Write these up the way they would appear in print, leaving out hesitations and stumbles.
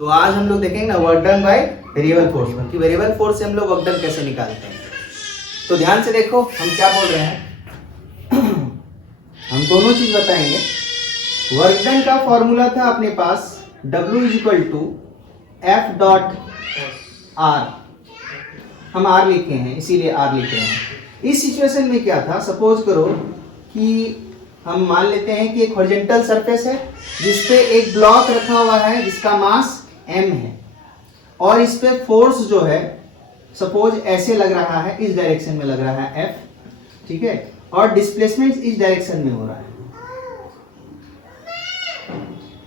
तो आज हम लोग देखेंगे ना work done by variable force में कि वेरिएबल फोर्स से हम लोग वर्क डन कैसे निकालते हैं। तो ध्यान से देखो हम क्या बोल रहे हैं। हम दोनों चीज बताएंगे। वर्क डन का फॉर्मूला था अपने पास W is equal to F dot R. हम आर लिखे हैं इसीलिए आर लिखे हैं। इस सिचुएशन में क्या था, सपोज करो कि हम मान लेते हैं कि एक हॉरिजॉन्टल सरफेस है जिसपे एक ब्लॉक रखा हुआ है जिसका मास m है और इस पे फोर्स जो है सपोज ऐसे लग रहा है, इस डायरेक्शन में लग रहा है F, ठीक है, और डिस्प्लेसमेंट इस डायरेक्शन में हो रहा है,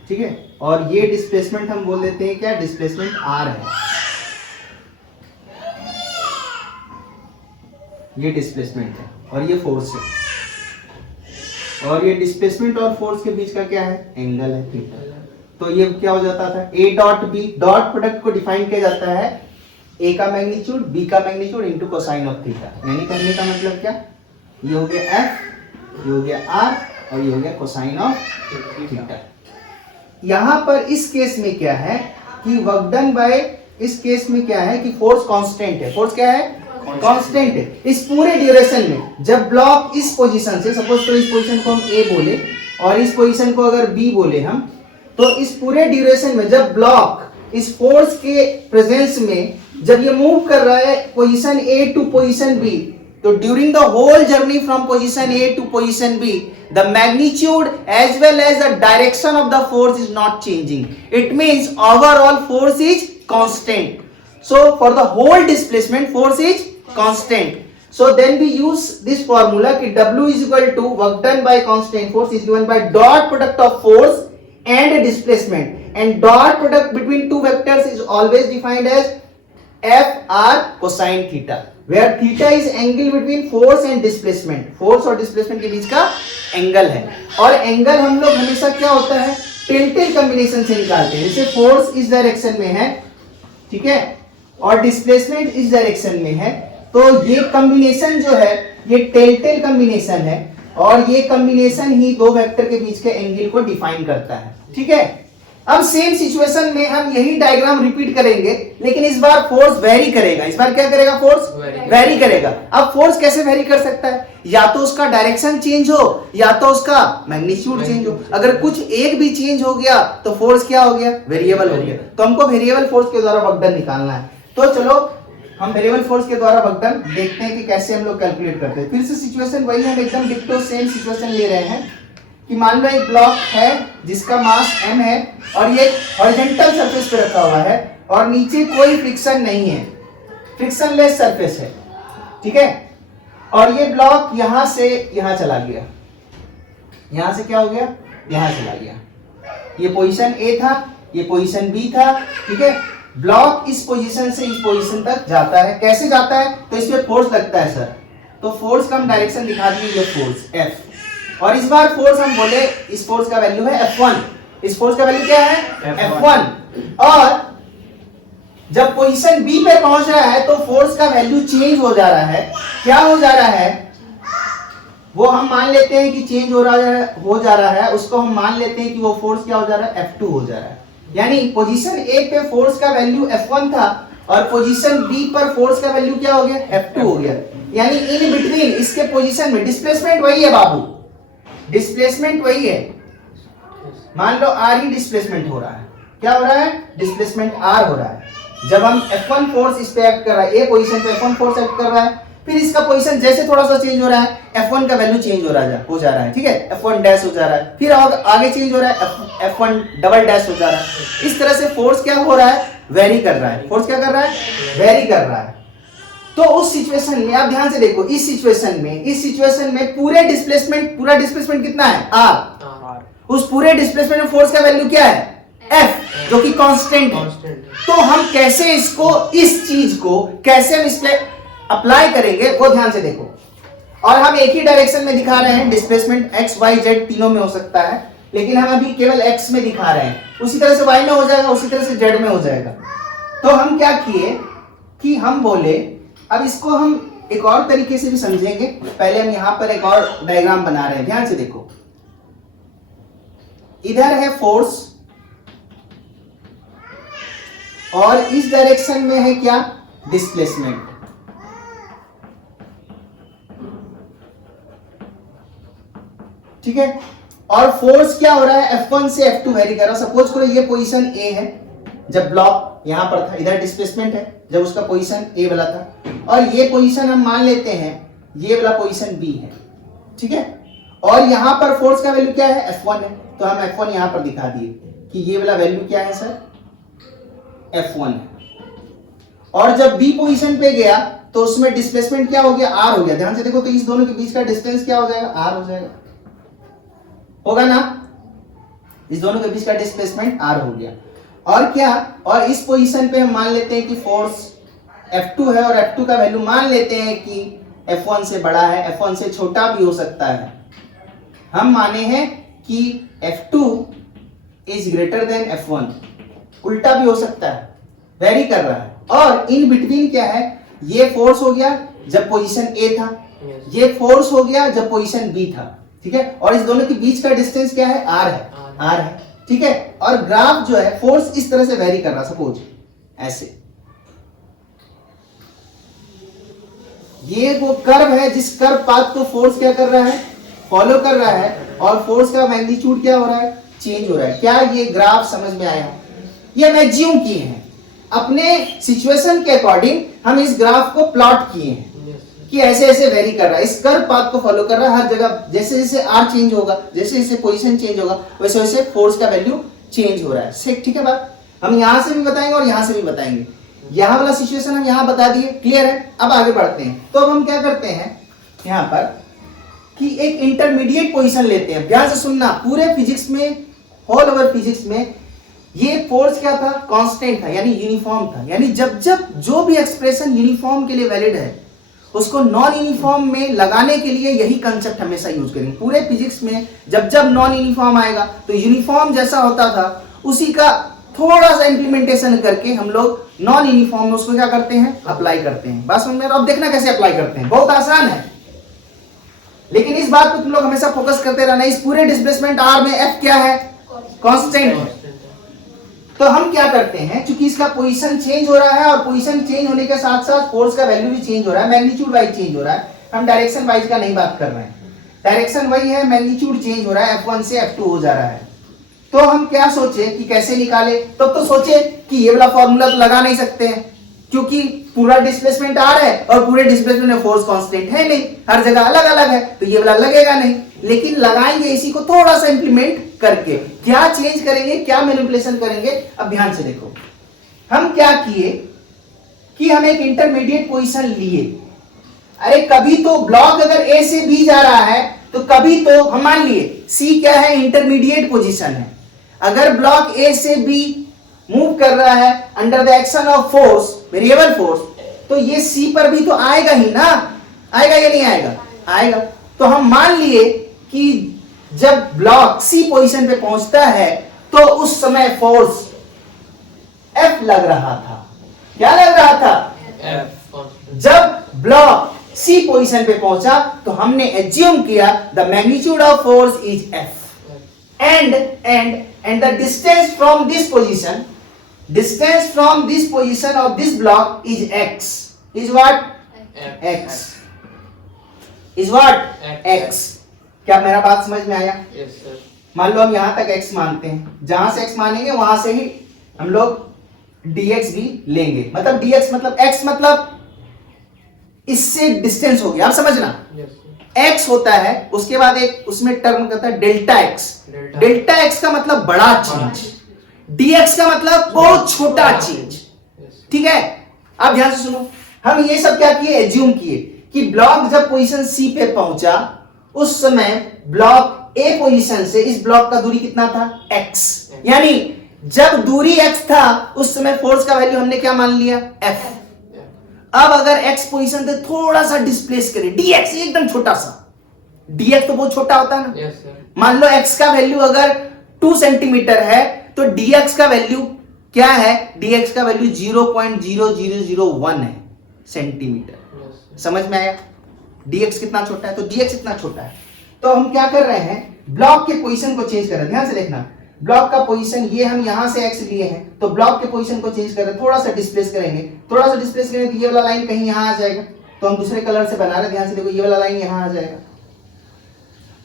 ठीक है, और ये डिस्प्लेसमेंट हम बोल देते हैं क्या, डिस्प्लेसमेंट R है। ये डिस्प्लेसमेंट है और ये फोर्स है और ये डिस्प्लेसमेंट और फोर्स के बीच का क्या है, एंगल है थीटा। तो ये क्या हो जाता था, A dot B, dot product को डिफाइन किया जाता है ए का मैग्नीट्यूड बी का magnitude into cosine of theta. यानी कहने का मतलब क्या, ये हो गया एफ, ये हो गया आर और ये हो गया कोसाइन ऑफ थीटा। यहां पर इस केस में क्या है कि वर्क डन बाय, इस केस में क्या है कि फोर्स कांस्टेंट है। फोर्स क्या है, कांस्टेंट है। इस पूरे ड्यूरेशन में जब ब्लॉक इस पोजीशन से, सपोज तो इस पोजीशन को हम ए बोले और इस पोजीशन को अगर बी बोले हम, तो इस पूरे ड्यूरेशन में जब ब्लॉक इस फोर्स के प्रेजेंस में जब ये मूव कर रहा है position A to position B, तो during the whole journey from position A to position B the magnitude as well as the direction of the force is not changing. It means overall force is constant. So for the whole displacement force is constant. So then we use this formula कि W is equal to work done by constant force is given by dot product of force and displacement, and dot product between two vectors is always defined as F R cosine theta, where theta is angle between force and displacement. Force और displacement के बीच का angle है और angle हम लोग हमेशा क्या होता है, टिल्टेड कॉम्बिनेशन से निकालते हैं। जैसे फोर्स इस डायरेक्शन में है, ठीक है, और डिस्प्लेसमेंट इस डायरेक्शन में है, तो ये कॉम्बिनेशन जो है ये टिल्टेड कॉम्बिनेशन है और ये कॉम्बिनेशन ही दो वेक्टर के बीच के एंगल को डिफाइन करता है, ठीक है। अब सेम सिचुएशन में हम यही डायग्राम रिपीट करेंगे, लेकिन इस बार फोर्स वेरी करेगा। इस बार क्या करेगा, फोर्स वेरी करेगा। अब फोर्स कैसे वेरी कर सकता है, या तो उसका डायरेक्शन चेंज हो या तो उसका मैग्नीट्यूड चेंज हो। अगर कुछ एक भी चेंज हो गया तो फोर्स क्या हो गया, वेरिएबल हो गया। तो हमको वेरिएबल फोर्स के द्वारा वर्क डन निकालना है। तो चलो हम वेरिएबल फोर्स के द्वारा वर्क डन देखते हैं कि कैसे हम लोग कैलकुलेट करते हैं। फिर से सिचुएशन वही है, एकदम डिक्टो सेम सिचुएशन ले रहे हैं कि मान लो एक ब्लॉक है जिसका मास m है और ये हॉरिजॉन्टल सरफेस पे रखा हुआ है और नीचे कोई फ्रिक्शन नहीं है, फ्रिक्शनलेस सरफेस है, ठीक है, और ये ब्लॉक यहां से यहां चला गया, यहां से क्या हो गया, यहां चला गया। ये पोजीशन A था, ये पोजीशन B था, ठीक है। ब्लॉक इस पोजीशन से इस पोजीशन तक जाता है। कैसे जाता है, तो इसमें फोर्स लगता है सर, तो फोर्स का हम डायरेक्शन दिखा दिए, ये फोर्स F, और इस बार फोर्स हम बोले इस फोर्स का वैल्यू है F1। इस फोर्स का वैल्यू क्या है, F1। और जब पोजीशन B पे पहुंच रहा है तो फोर्स का वैल्यू चेंज हो जा रहा है। क्या हो जा रहा है, वो हम मान लेते हैं कि चेंज हो जा रहा है, उसको हम मान लेते हैं कि वो फोर्स क्या हो जा रहा है, F2 हो जा रहा है। यानी पोजीशन A पे फोर्स का वैल्यू F1 था और पोजीशन B पर फोर्स का वैल्यू क्या हो गया, F2 हो गया। यानी इन बिटवीन इसके पोजीशन में डिस्प्लेसमेंट वही है बाबू, डिस्प्लेसमेंट वही है। मान लो R ही डिस्प्लेसमेंट हो रहा है, क्या हो रहा है, डिस्प्लेसमेंट R हो रहा है। जब हम F1 फोर्स इस पे एक्ट कर रहा है, ए पोजीशन पे F1 फोर्स एक्ट कर रहा है, फिर इसका पोजीशन जैसे थोड़ा सा चेंज हो रहा है F1 का वैल्यू चेंज हो जा रहा है, ठीक है, F1 डैश हो जा रहा है, फिर आगे चेंज हो रहा है F1 डबल डैश हो जा रहा है। इस तरह से फोर्स क्या हो रहा है, वेरी कर रहा है। फोर्स क्या कर रहा है, वेरी कर रहा है। तो उस सिचुएशन में आप ध्यान से देखो, इस सिचुएशन में पूरा डिस्प्लेसमेंट कितना है, R। उस पूरे डिस्प्लेसमेंट में फोर्स का वैल्यू क्या है, F, जो कि कांस्टेंट है। तो हम कैसे इसको, इस चीज को कैसे हम इस पे अप्लाई करेंगे वो ध्यान से देखो। और हम एक ही डायरेक्शन में दिखा रहे हैं, डिस्प्लेसमेंट x y z तीनों में हो सकता है, लेकिन हम अभी केवल x में दिखा रहे हैं। उसी तरह से y में हो जाएगा, उसी तरह से z में हो जाएगा। तो हम क्या किए कि हम बोले अब इसको हम एक और तरीके से भी समझेंगे। पहले हम यहां पर एक और डायग्राम बना रहे हैं, ध्यान से देखो। इधर है फोर्स और इस डायरेक्शन में है क्या, डिस्प्लेसमेंट। ठीक है, और फोर्स क्या हो रहा है, F1 से F2 वेरी कर रहा है। सपोज करो ये पोजीशन A है, जब ब्लॉक यहां पर था, इधर डिस्प्लेसमेंट है जब उसका पोजीशन A वाला था, और ये पोजीशन हम मान लेते हैं ये वाला पोजीशन B है। ठीक है, और यहां पर फोर्स का वैल्यू क्या है, F1 है, तो हम F1 यहां पर दिखा दिए कि ये वाला वैल्यू क्या है सर, F1 है। और जब B पोजीशन पे गया तो उसमें डिस्प्लेसमेंट क्या हो गया, R हो गया। ध्यान से देखो तो इस दोनों के बीच का डिस्टेंस क्या हो जाएगा, R हो जाएगा, होगा ना, इस दोनों के बीच का डिस्प्लेसमेंट R हो गया। और क्या, और इस पोजीशन पे हम मान लेते हैं कि फोर्स F2 है, और F2 का वैल्यू मान लेते हैं कि F1 से बड़ा है, F1 से छोटा भी हो सकता है। हम माने हैं कि F2 is greater than F1, उल्टा भी हो सकता है, वेरी कर रहा है। और इन बिटवीन क्या है, ये फोर्स हो गया जब पोजीशन A था, ये फोर्स हो गया जब पोजीशन B था। ठीक है, और इस दोनों के बीच का डिस्टेंस क्या है, R है, R है। ठीक है, और ग्राफ जो है फोर्स इस तरह से वेरी कर रहा, सपोज ऐसे, ये वो कर्व है जिस कर्व पाथ को फोर्स क्या कर रहा है, फॉलो कर रहा है, और फोर्स का मैग्नीट्यूड क्या हो रहा है, चेंज हो रहा है। क्या ये ग्राफ समझ में आया, ये हम एज्यूम किए हैं, अपने सिचुएशन के अकॉर्डिंग हम इस ग्राफ को प्लॉट किए हैं कि ऐसे ऐसे वेरी कर रहा है, इस कर्व पाथ को फॉलो कर रहा है हर जगह। जैसे जैसे R चेंज होगा, जैसे जैसे पोजीशन चेंज होगा, वैसे वैसे फोर्स का वैल्यू चेंज हो रहा है। ठीक है बात, हम यहां से भी बताएंगे और यहां से भी बताएंगे। यहां वाला सिचुएशन हम यहां बता दिए, क्लियर है। अब आगे बढ़ते हैं। तो अब हम क्या करते हैं यहां पर कि एक इंटरमीडिएट पोजीशन लेते हैं। ध्यान से सुनना, पूरे फिजिक्स में, ऑल ओवर फिजिक्स में ये फोर्स क्या था, कांस्टेंट था, यानी यूनिफॉर्म था। यानी जब जब जो भी एक्सप्रेशन यूनिफॉर्म के लिए वैलिड है उसको नॉन यूनिफॉर्म में लगाने के लिए यही कंसेप्ट हमेशा यूज करेंगे। पूरे फिजिक्स में जब जब नॉन यूनिफॉर्म आएगा तो यूनिफॉर्म जैसा होता था उसी का थोड़ा सा इंप्लीमेंटेशन करके हम लोग नॉन यूनिफॉर्म में उसको क्या करते हैं, अप्लाई करते हैं। बस में अब देखना कैसे अप्लाई करते हैं, बहुत आसान है, लेकिन इस बात को तुम लोग हमेशा फोकस करते रहना। इस पूरे डिस्प्लेसमेंट R में F क्या है, कांस्टेंट है। तो हम क्या करते हैं, क्योंकि इसका पोजीशन चेंज हो रहा है और पोजीशन चेंज होने के साथ साथ फोर्स का वैल्यू भी चेंज हो रहा है, मैग्नीट्यूड वाइज चेंज हो रहा है। हम डायरेक्शन वाइज का नहीं बात कर रहे हैं, डायरेक्शन वही है, मैग्नीट्यूड चेंज हो रहा है, F1 से F2 हो जा रहा है। तो हम क्या सोचे कि कैसे निकाले, तब तो सोचे कि ये वाला फॉर्मूला तो लगा नहीं सकते हैं क्योंकि पूरा डिस्प्लेसमेंट R है और पूरे डिस्प्लेसमेंट में फोर्स कांस्टेंट है नहीं, हर जगह अलग अलग है, तो ये वाला लगेगा नहीं। लेकिन लगाएंगे इसी को थोड़ा सा इंप्लीमेंट करके। क्या चेंज करेंगे, क्या मैनिपुलेशन करेंगे, अब ध्यान से देखो। हम क्या किए कि हम एक इंटरमीडिएट पोजीशन लिए। अरे कभी तो ब्लॉक अगर A से B जा रहा है तो कभी तो हम मान लिए C क्या है, इंटरमीडिएट पोजीशन है। अगर ब्लॉक A से B मूव कर रहा है under the action of force, variable force, तो ये C पर भी तो आएगा ही ना, आएगा या नहीं आएगा, आएगा। तो हम मान लिए कि जब ब्लॉक C पोजीशन पे पहुंचता है तो उस समय फोर्स F लग रहा था। क्या लग रहा था, F। जब ब्लॉक C पोजीशन पे पहुंचा तो हमने एज्यूम किया the magnitude of force is F and the distance from this position, distance from this position of this block is X, is what, X is what, X। क्या मेरा बात समझ में आया? yes, sir। मान लो हम यहां तक x मानते हैं, जहां से x मानेंगे वहां से ही हम लोग dx भी लेंगे। मतलब dx मतलब x मतलब इससे डिस्टेंस हो गया, आप समझना। yes, x होता है, उसके बाद एक उसमें टर्म कहता है डेल्टा x। डेल्टा x का मतलब बड़ा चेंज, dx का मतलब बहुत छोटा चेंज। ठीक है, अब ध्यान से सुनो। हम ये सब क्या किए, एज्यूम किए कि ब्लॉक जब पोजीशन C पे पहुंचा उस समय ब्लॉक A पोजीशन से इस ब्लॉक का दूरी कितना था, x। यानी जब दूरी x था उस समय फोर्स का वैल्यू हमने क्या मान लिया, F। अब अगर x पोजीशन से थोड़ा सा डिस्प्लेस करें, dx एकदम छोटा सा, dx तो बहुत छोटा होता है ना। yes, मान लो x का वैल्यू अगर 2 सेंटीमीटर है तो dx का वैल्यू क्या है, dx का वैल्यू 0.0001 है सेंटीमीटर। yes, समझ में आया, dx कितना छोटा है, तो dx इतना छोटा है। तो हम क्या कर रहे हैं, ब्लॉक के पोजीशन को चेंज कर रहे हैं। ध्यान से देखना, ब्लॉक का पोजीशन ये हम यहां से x लिए हैं, तो ब्लॉक के पोजीशन को चेंज कर रहे हैं, थोड़ा सा डिस्प्लेस करेंगे, थोड़ा सा डिस्प्लेस करेंगे तो ये वाला लाइन कहीं यहां आ जाएगा, तो हम दूसरे कलर से बना रहे हैं, ध्यान से देखो, ये वाला लाइन यहां आ जाएगा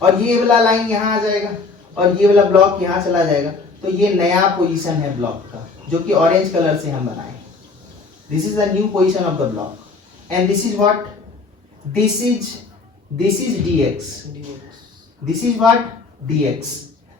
और ये वाला लाइन यहां आ जाएगा और ये वाला ब्लॉक यहां चला जाएगा, तो ये नया पोजीशन है ब्लॉक का जो कि ऑरेंज कलर से हम बनाए। This is the new position of the block and this is what, this is dx, this is what dx।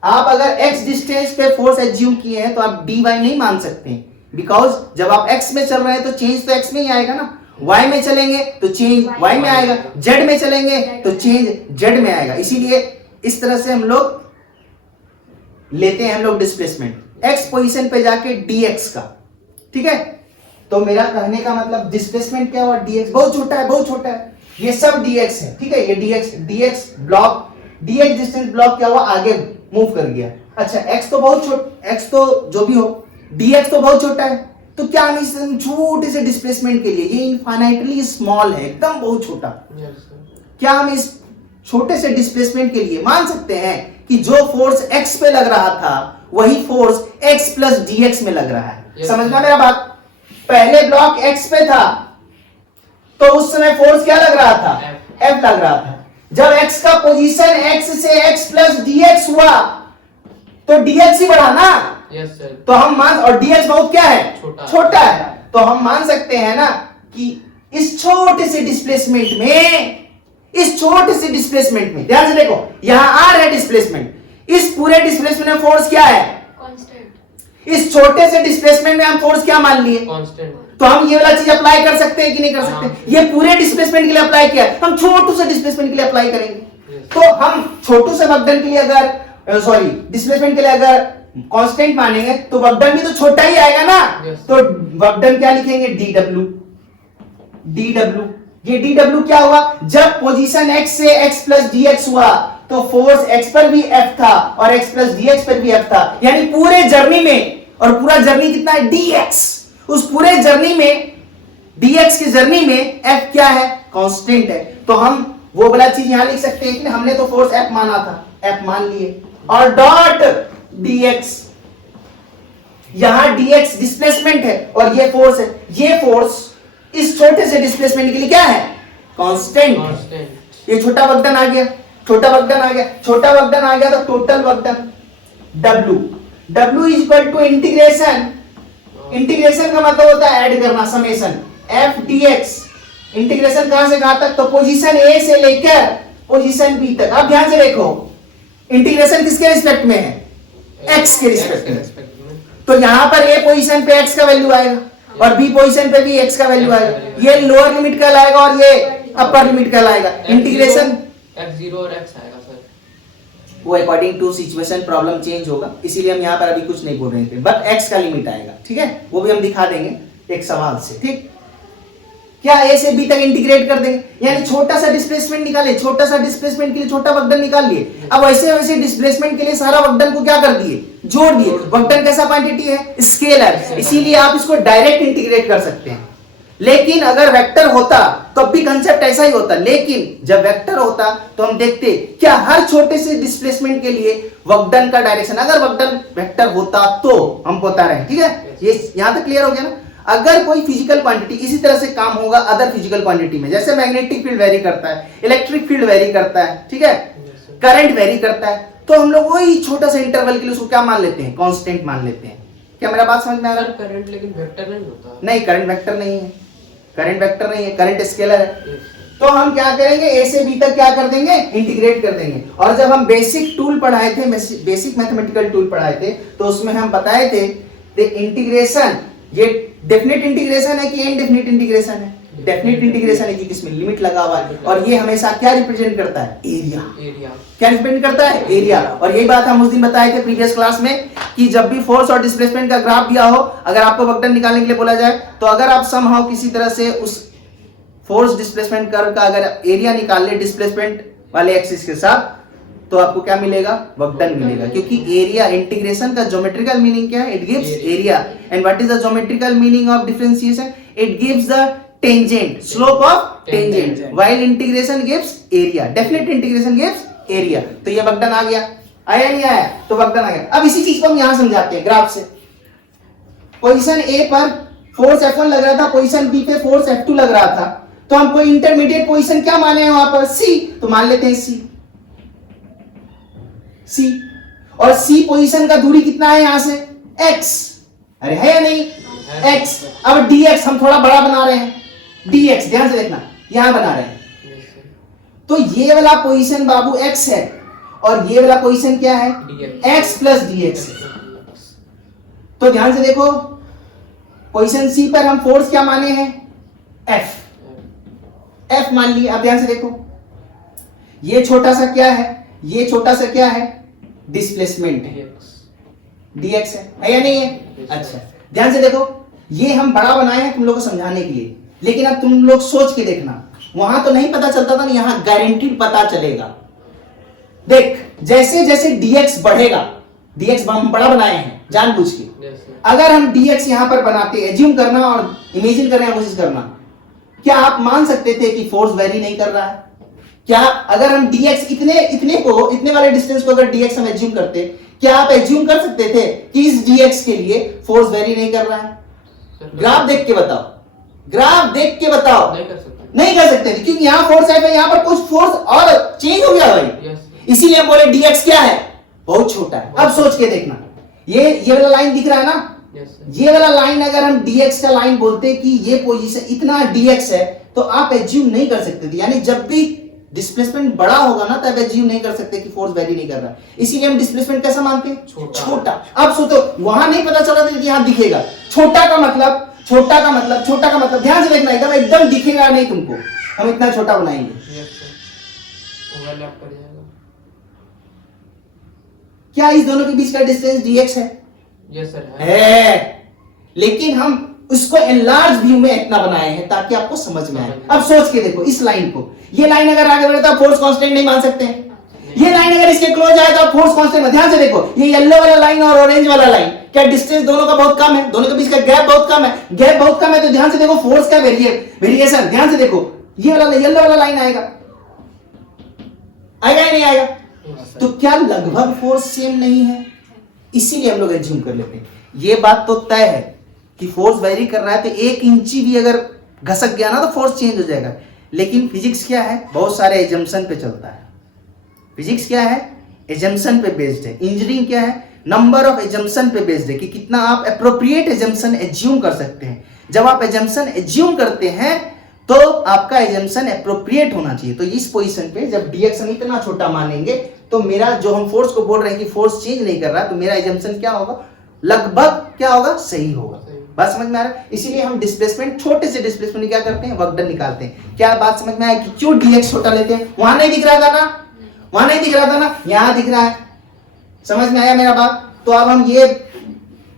आप अगर x डिस्टेंस पे फोर्स एज्यूम किए हैं तो आप dy नहीं मान सकते, बिकॉज जब आप x में चल रहे हैं तो चेंज तो x में ही आएगा ना, y में चलेंगे तो चेंज y में आएगा, z में चलेंगे तो चेंज z में आएगा। इसीलिए इस तरह से हम लोग लेते हैं हम लोग डिस्प्लेसमेंट x पोजीशन पे जाके dx का, ठीक है। तो मेरा कहने का मतलब डिस्प्लेसमेंट क्या हुआ, dx बहुत छोटा है, बहुत छोटा है, ये सब dx है, ठीक है, ये dx block, dx distance block क्या हुआ, आगे मूव कर गया। अच्छा x तो बहुत छोटा, x तो जो भी हो, dx तो बहुत छोटा है, तो क्या हम इस छोटे से डिस्प्लेसमेंट के लिए, ये इनफाइनाइटली स्मॉल है, एकदम बहुत छोटा, क्या हम इस छोटे से डिस्प्लेसमेंट के लिए मान सकते हैं कि जो फोर्स x पे लग रहा था वही फोर्स x प्लस dx में लग रहा है? समझना मेरा बात। पहले ब्लॉक x पे था तो उस समय फोर्स क्या लग रहा था, F लग रहा था। जब x का पोजीशन x से x प्लस dx हुआ तो dx ही बढ़ा ना, तो हम मान, और dx बहुत क्या है, छोटा है, तो हम मान सकते हैं ना कि इस छोटे से डिस्प्लेसमेंट में, इस छोटे से डिस्प्लेसमेंट में ध्यान से देखो, यहां r है डिस्प्लेसमेंट, इस पूरे डिस्प्लेसमेंट में फोर्स क्या है, कांस्टेंट। इस छोटे से डिस्प्लेसमेंट में हम फोर्स क्या मान लिए, कांस्टेंट। तो हम ये वाला चीज अप्लाई कर सकते हैं कि नहीं कर सकते? ये पूरे डिस्प्लेसमेंट के लिए अप्लाई किया है, हम छोटू से डिस्प्लेसमेंट के लिए अप्लाई करेंगे। तो हम छोटू से वर्कडन के लिए अगर, सॉरी डिस्प्लेसमेंट के लिए अगर कांस्टेंट मानेंगे तो वर्कडन भी तो छोटा ही आएगा ना, तो वर्कडन क्या लिखेंगे, dw। ये dw क्या हुआ, जब पोजीशन x से x प्लस dx हुआ तो फोर्स x पर भी F था और x प्लस dx पर भी F था, यानी पूरे जर्नी में, और पूरा जर्नी कितना है, dx, उस पूरे जर्नी में, dx की जर्नी में F क्या है, कांस्टेंट है। तो हम वो वाला चीज यहां लिख सकते हैं कि हमने तो फोर्स F माना था, F मान लिए, और डॉट dx, यहां dx डिस्प्लेसमेंट है और ये फोर्स है, ये फोर्स इस छोटे से डिस्प्लेसमेंट के लिए क्या है, कांस्टेंट। ये छोटा वर्कडन आ गया, छोटा वर्कडन आ गया, छोटा वर्कडन आ गया तो total work done W is equal to integration, integration का मतलब होता है ऐड करना, समेशन f dx, इंटीग्रेशन कहां से कहां तक, तो पोजीशन A से लेकर पोजीशन B तक। अब ध्यान से देखो, इंटीग्रेशन किसके रिस्पेक्ट में है, x के रिस्पेक्ट में, तो यहां पर A पोजीशन पे x का वैल्यू आएगा और B पोजीशन पे भी x का वैल्यू आएगा, ये लोअर लिमिट कहलाएगा और ये अपर लिमिट कहलाएगा। इंटीग्रेशन x0 और x आएगा सर, वो according to situation problem change होगा, इसीलिए हम यहाँ पर अभी कुछ नहीं बोल रहे थे, बट x का लिमिट आएगा, ठीक है, वो भी हम दिखा देंगे एक सवाल से, ठीक। क्या A से B तक इंटीग्रेट कर देंगे, यानी छोटा सा डिस्प्लेसमेंट निकाले, छोटा सा डिस्प्लेसमेंट के लिए छोटा वर्कडन निकाल लिए, अब वैसे वैसे डिस्प्लेसमेंट के लिए सारा वर्कडन को क्या कर दिए, जोड़ दिए। वर्कडन कैसा क्वांटिटी है, स्केलर, इसीलिए आप इसको डायरेक्ट इंटीग्रेट कर सकते हैं। लेकिन अगर वेक्टर होता तब भी कंसेप्ट ऐसा ही होता, लेकिन जब वेक्टर होता तो हम देखते क्या हर छोटे से डिस्प्लेसमेंट के लिए वर्कडन का डायरेक्शन, अगर वर्कडन वेक्टर होता तो हम बता रहे हैं, ठीक है, ये यहां तक क्लियर हो गया ना। अगर कोई फिजिकल क्वांटिटी इसी तरह से काम होगा अदर फिजिकल क्वांटिटी में, जैसे मैग्नेटिक फील्ड वेरी करता है, इलेक्ट्रिक फील्ड वेरी करता है, ठीक है, करंट वेरी करता है, तो हम लोग वही छोटा सा इंटरवल के लिए उसको क्या मान लेते हैं, कांस्टेंट मान लेते हैं। क्या मेरा बात समझ में आ रहा है? करंट लेकिन वेक्टर नहीं होता, नहीं, करंट वेक्टर नहीं है, करंट वेक्टर नहीं है, करंट स्केलर है। तो हम क्या करेंगे, A से B तक क्या कर देंगे, इंटीग्रेट कर देंगे। और जब हम बेसिक टूल पढ़ाए थे, बेसिक मैथमेटिकल टूल पढ़ाए थे, तो उसमें हम बताए थे इंटीग्रेशन, ये डेफिनेट इंटीग्रेशन है कि इनडेफिनेट इंटीग्रेशन है, डेफिनेट इंटीग्रेशन है कि इसमें लिमिट लगा हुआ है, और ये हमेशा क्या रिप्रेजेंट करता है, एरिया। क्या रिप्रेजेंट करता है, एरिया। और यही बात हम उस दिन बताए थे प्रीवियस क्लास में कि जब भी फोर्स और डिस्प्लेसमेंट का ग्राफ दिया हो, अगर आपको वर्कडन निकालने के लिए बोला जाए, तो अगर आप समहाउ किसी तरह से उस फोर्स डिस्प्लेसमेंट कर्व का अगर एरिया निकाल ले डिस्प्लेसमेंट वाले एक्सिस के साथ, तो आपको क्या मिलेगा, वर्कडन मिलेगा, क्योंकि एरिया, इंटीग्रेशन का ज्योमेट्रिकल मीनिंग क्या है, it gives area. And what is the geometrical meaning of differentiation, it gives the tangent, slope of tangent, while integration gives area, definite integration gives area. तो ये work done आ गया। आया नहीं आया? तो वर्क डन आ गया। अब इसी चीज को हम यहां समझाते हैं ग्राफ से। पोजीशन ए पर फोर्स F1 लग रहा था, पोजीशन बी पे फोर्स F2 लग रहा था, तो हमको इंटरमीडिएट पोजीशन क्या माने हैं वहां पर? सी, तो मान लेते हैं सी। और सी पोजीशन का दूरी कितना है यहां से? x। अरे है या नहीं? x। अब dx हम थोड़ा बड़ा बना रहे हैं, dx ध्यान से देखना, यहां बना रहे हैं। तो ये वाला पोजीशन बाबू x है और ये वाला पोजीशन क्या है? x प्लस dx है। तो ध्यान से देखो, पोजीशन सी पर हम फोर्स क्या माने हैं? F मान लिया। अब ध्यान से देखो, ये छोटा सा क्या है? ये छोटा सा क्या है? डिस्प्लेसमेंट है, dx है या नहीं है? अच्छा, ध्यान से देखो, ये हम बड़ा बनाए हैं तुम लोगों को समझाने के लिए, लेकिन अब तुम लोग सोच के देखना, वहां तो नहीं पता चलता था ना, यहां गारंटीड पता चलेगा। देख, जैसे जैसे dx बढ़ेगा, dx हम बड़ा बनाए हैं जानबूझ के, अगर हम dx यहां पर बनाते, एज्यूम करना और इमेजिन करने की कोशिश करना, क्या आप मान सकते थे कि फोर्स वेरी नहीं कर रहा है? क्या अगर हम dx इतने वाले डिस्टेंस को अगर dx हम एज्यूम करते, क्या आप एज्यूम कर सकते थे कि इस dx के लिए फोर्स वेरी नहीं कर रहा है? ग्राफ देख के बताओ, ग्राफ देख के बताओ। नहीं कर सकते थे, क्योंकि यहाँ फोर्स है, यहाँ पर कुछ फोर्स और चेंज हो गया भाई। इसीलिए हम बोले dx क्या है? बहुत छोटा है। अब सोच के देखना, ये वाला लाइन दिख रहा है ना? ये वाला लाइन अगर हम dx का लाइन बोलते कि ये पोजीशन इतना dx है, तो आप एज्यूम नहीं कर सकते थे। यानी जब भी डिस्प्लेसमेंट बड़ा होगा ना, तब एज्यूम नहीं कर सकते कि फोर्स वेरी नहीं कर रहा। इसीलिए हम डिस्प्लेसमेंट कैसा मानते हैं? छोटा। अब सोचो, वहां नहीं पता चला था, यहां दिखेगा। छोटा का मतलब ध्यान से देखना, एकदम दिखेगा नहीं तुमको, हम इतना छोटा बनाएंगे। क्या इस दोनों के बीच का डिस्टेंस dx है? यस सर है, लेकिन हम उसको एनलार्ज व्यू में इतना बनाए हैं ताकि आपको समझ में आए। अब सोच के देखो इस लाइन को, ये लाइन अगर आगे बढ़े तो फोर्स कांस्टेंट नहीं मान सकते हैं। ये लाइन अगर इसके क्लोज आए तो फोर्स कांस्टेंट। ध्यान से देखो, ये येलो वाला लाइन और ऑरेंज वाला लाइन, क्या डिस्टेंस दोनों का बहुत कम है? दोनों के बीच का गैप बहुत कम है। गैप बहुत कम है तो ध्यान से देखो फोर्स का वेरिएशन। ध्यान से देखो, ये वाला येलो वाला लाइन आएगा या नहीं आएगा? तो क्या लगभग फोर्स सेम नहीं है? इसीलिए हम लोग एज्यूम कर लेते हैं। ये बात तो तय है कि फोर्स वेरी कर रहा है, तो 1 इंची भी अगर घसक गया ना तो फोर्स चेंज हो जाएगा। लेकिन फिजिक्स क्या है? बहुत सारे एजम्पशन पे चलता है। फिजिक्स क्या है? एजम्पशन पे बेस्ड है। इंजीनियरिंग क्या है? नंबर ऑफ एजम्पशन पे बेस्ड है कि कितना आप एप्रोप्रिएट एजम्पशन एज्यूम कर सकते हैं। जब आप एजम्पशन एज्यूम करते हैं तो आपका एजम्पशन एप्रोप्रिएट होना चाहिए। तो इस पोजीशन पे जब dx हम इतना छोटा मानेंगे, तो मेरा जो हम फोर्स को बोल रहे हैं कि फोर्स चेंज नहीं कर रहा, तो मेरा एजम्पशन क्या होगा? लगभग क्या होगा? सही होगा। बात समझ में आ रहा है? इसीलिए हम डिस्प्लेसमेंट, छोटे से डिस्प्लेसमेंट क्या करते हैं? वर्क डन निकालते हैं। क्या बात समझ में आया कि क्यों dx छोटा लेते हैं? वहां नहीं दिख रहा था ना, वहां नहीं दिख रहा था ना, यहां दिख रहा है। समझ में आया मेरा बात? तो अब हम ये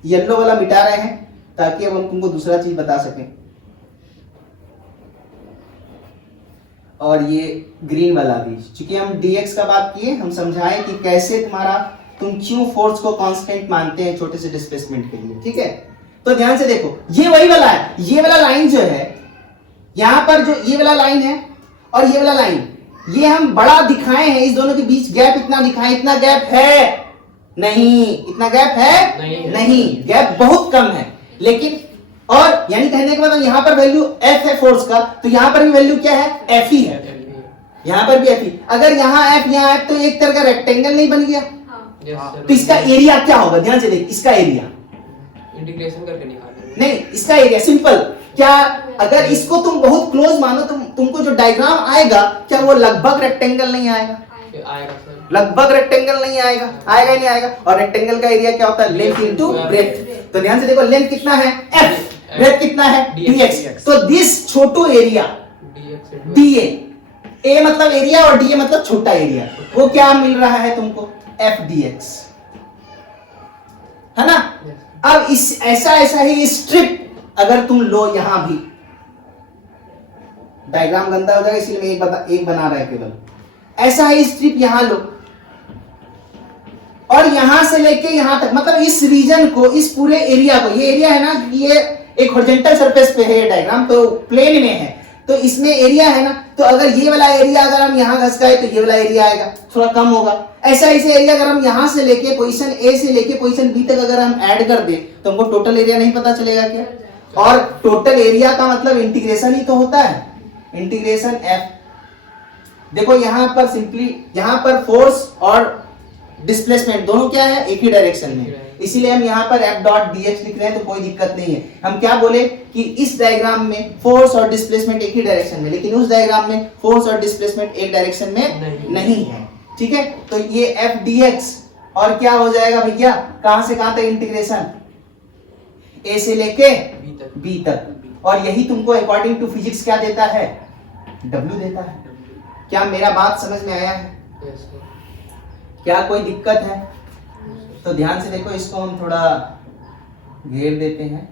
येलो वाला मिटा रहे हैं ताकि अब हम तुमको दूसरा चीज बता सकें, और ये ग्रीन वाला भी, क्योंकि हम dx का बात किए, हम समझाएं कि कैसे तुम क्यों फोर्स को कांस्टेंट मानते हैं छोटे से डिस्प्लेसमेंट के लिए। ठीक है, तो ध्यान से देखो, ये वही वाला है। ये वाला लाइन जो है, यहां पर जो ये वाला लाइन है और ये वाला लाइन, ये हम बड़ा दिखाए हैं। इस दोनों के बीच गैप इतना दिखाए, इतना गैप है नहीं, इतना गैप है नहीं, गैप बहुत कम है। लेकिन और यानी कहने के बाद यहां पर वैल्यू f है फोर्स का, तो यहां पर भी वैल्यू क्या है? f ही है। यहां पर भी f ही। अगर यहां f यहां f, तो एक तरह का रेक्टेंगल नहीं बन गया? तो इसका एरिया क्या होगा? ध्यान से देख, इसका एरिया इंटीग्रेशन करके निकालेंगे। नहीं, इसका एरिया सिंपल क्या, अगर इसको तुम बहुत क्लोज मानो तो तुमको जो डायग्राम आएगा, क्या वो लगभग रेक्टेंगल नहीं आएगा? आएगा सर, लगभग रेक्टेंगल नहीं आएगा, आएगा ही नहीं आएगा। और रेक्टेंगल का एरिया क्या होता है? Length into breadth. तो ध्यान से देखो, लेंथ कितना है? f, ब्रेथ कितना है? dx। तो this Chhotu area dA, a मतलब एरिया और dA मतलब छोटा एरिया, वो क्या मिल रहा है तुमको? f dx, है ना? अब इस ऐसा ही स्ट्रिप अगर तुम लो, यहां भी डायग्राम गंदा हो जाएगा इसलिए मैं एक बना रहा है केवल। ऐसा ही स्ट्रिप यहां लो और यहां से लेके यहां तक, मतलब इस रीजन को, इस पूरे एरिया को, ये एरिया है ना, ये एक हॉरिजॉन्टल सरफेस पे है ये डायग्राम, तो प्लेन में है, तो इसमें एरिया है ना, तो अगर ये वाला एरिया अगर हम यहाँ घस गए तो ये वाला एरिया आएगा, थोड़ा कम होगा। ऐसा एरिया अगर हम यहाँ से लेके पोजीशन ए से लेके पोजीशन बी तक अगर हम ऐड कर दे तो हमको टोटल एरिया नहीं पता चलेगा क्या? और टोटल एरिया का मतलब इंटीग्रेशन ही तो होता है, इंटीग्रेशन एफ। देखो यहाँ पर सिंपली यहाँ पर फोर्स और डिस्प्लेसमेंट दोनों क्या है, एक ही डायरेक्शन में, इसीलिए हम यहाँ पर एफ डॉट डी एक्स लिख रहे हैं, तो कोई दिक्कत नहीं है। हम क्या बोले कि इस डायग्राम में फोर्स और डिस्प्लेसमेंट एक ही डायरेक्शन में, लेकिन उस डायग्राम में फोर्स और डिस्प्लेसमेंट एक डायरेक्शन में नहीं है, ठीक है। तो ये एफ डी एक्स और क्या हो जाएगा भैया, कहां से कहां तक इंटीग्रेशन, ए से लेके बी तक, और यही तुमको अकॉर्डिंग टू फिजिक्स क्या देता है, डब्ल्यू देता है। क्या मेरा बात समझ में आया है? Yes sir. क्या कोई दिक्कत है? तो ध्यान से देखो, इसको हम थोड़ा घेर देते हैं।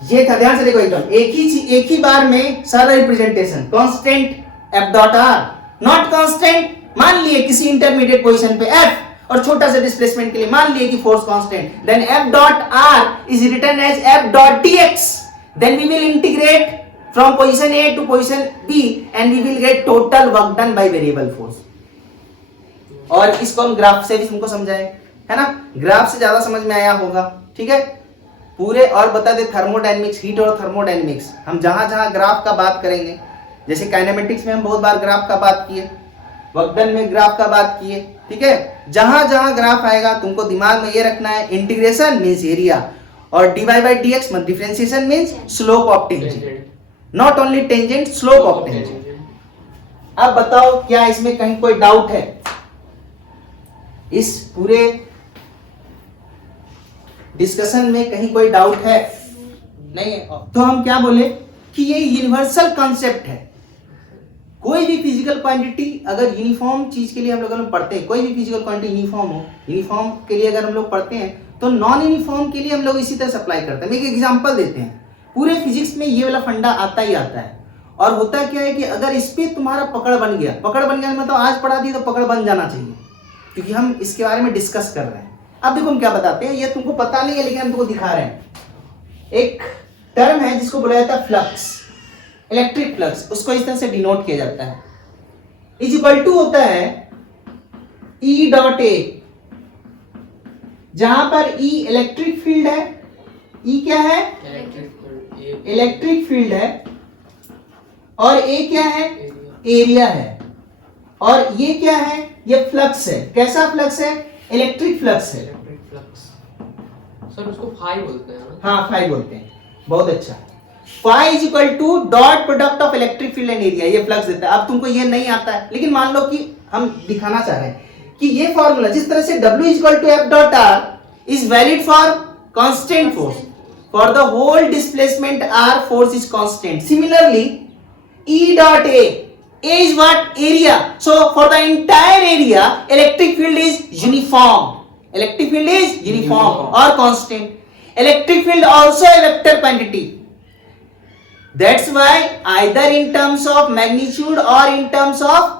ये था, ध्यान से देखो एकदम एक ही बार में सारा representation. Constant F dot are, not constant मान लिए किसी इंटरमीडिएट पोजीशन पे एफ, और छोटा सा डिस्प्लेसमेंट के लिए मान लिए कि force constant, then F dot R is written as F dot D X, then we will integrate from position A to position B and we will get total work done by variable force। और इसको हम graph से भी तुमको समझाए, है ना, graph से ज्यादा समझ में आया होगा, ठीक है। पूरे और बता दे थर्मोडायनेमिक्स, हीट और थर्मोडायनेमिक्स, हम जहां जहां ग्राफ का बात करेंगे, जैसे काइनेमेटिक्स में हम बहुत बार ग्राफ का बात किए, वर्क डन में ग्राफ का बात किए, ठीक है। जहां जहां ग्राफ आएगा तुमको दिमाग में ये रखना है, इंटीग्रेशन मींस एरिया और dy by dx मतलब differentiation means slope of tangent, not only tangent, slope of tangent. अब बताओ क्या इसमें कहीं कोई डाउट है? इस पूरे डिस्कशन में कहीं कोई डाउट है? नहीं है। तो हम क्या बोले कि ये यूनिवर्सल कॉन्सेप्ट है। कोई भी फिजिकल क्वांटिटी अगर यूनिफॉर्म चीज के लिए हम लोग पढ़ते हैं, कोई भी फिजिकल क्वांटिटी यूनिफॉर्म हो, यूनिफॉर्म के लिए अगर हम लोग पढ़ते हैं तो नॉन यूनिफॉर्म के लिए हम लोग इसी तरह से अप्लाई करते हैं। एक एग्जांपल देते हैं, पूरे फिजिक्स में ये वाला फंडा आता ही आता है। और होता क्या है कि अगर इस पे तुम्हारा पकड़ बन गया मतलब आज पढ़ा दी तो पकड़ बन जाना चाहिए, क्योंकि हम इसके बारे में डिस्कस कर रहे हैं। अब देखो हम क्या बताते हैं, ये तुमको पता नहीं है लेकिन हम तुमको दिखा रहे हैं। एक टर्म है जिसको बोला जाता है फ्लक्स, इलेक्ट्रिक फ्लक्स, उसको इस तरह से डिनोट किया जाता है, इज इक्वल टू होता है ई डॉट ए, जहां पर ई इलेक्ट्रिक फील्ड है, ई क्या है, इलेक्ट्रिक फील्ड है, और ए क्या है, एरिया है, और ये क्या है, ये फ्लक्स है। कैसा फ्लक्स है, इलेक्ट्रिक फ्लक्स है। इलेक्ट्रिक फ्लक्स सर उसको फाई बोलते हैं ना? हाँ फाई बोलते हैं, बहुत अच्छा। Phi is equal to dot product of electric field and area, ये फ्लक्स देता है। अब तुमको ये नहीं आता है, लेकिन मान लो कि हम दिखाना चाह रहे हैं कि ये फॉर्मूला जिस तरह से W is equal to F dot R is valid for constant force, for the whole displacement R force is constant. Similarly, E dot A is what, area. So for the entire area, electric field is uniform. Electric field is uniform or constant. Electric field also a vector quantity. That's why either in terms of magnitude or in terms of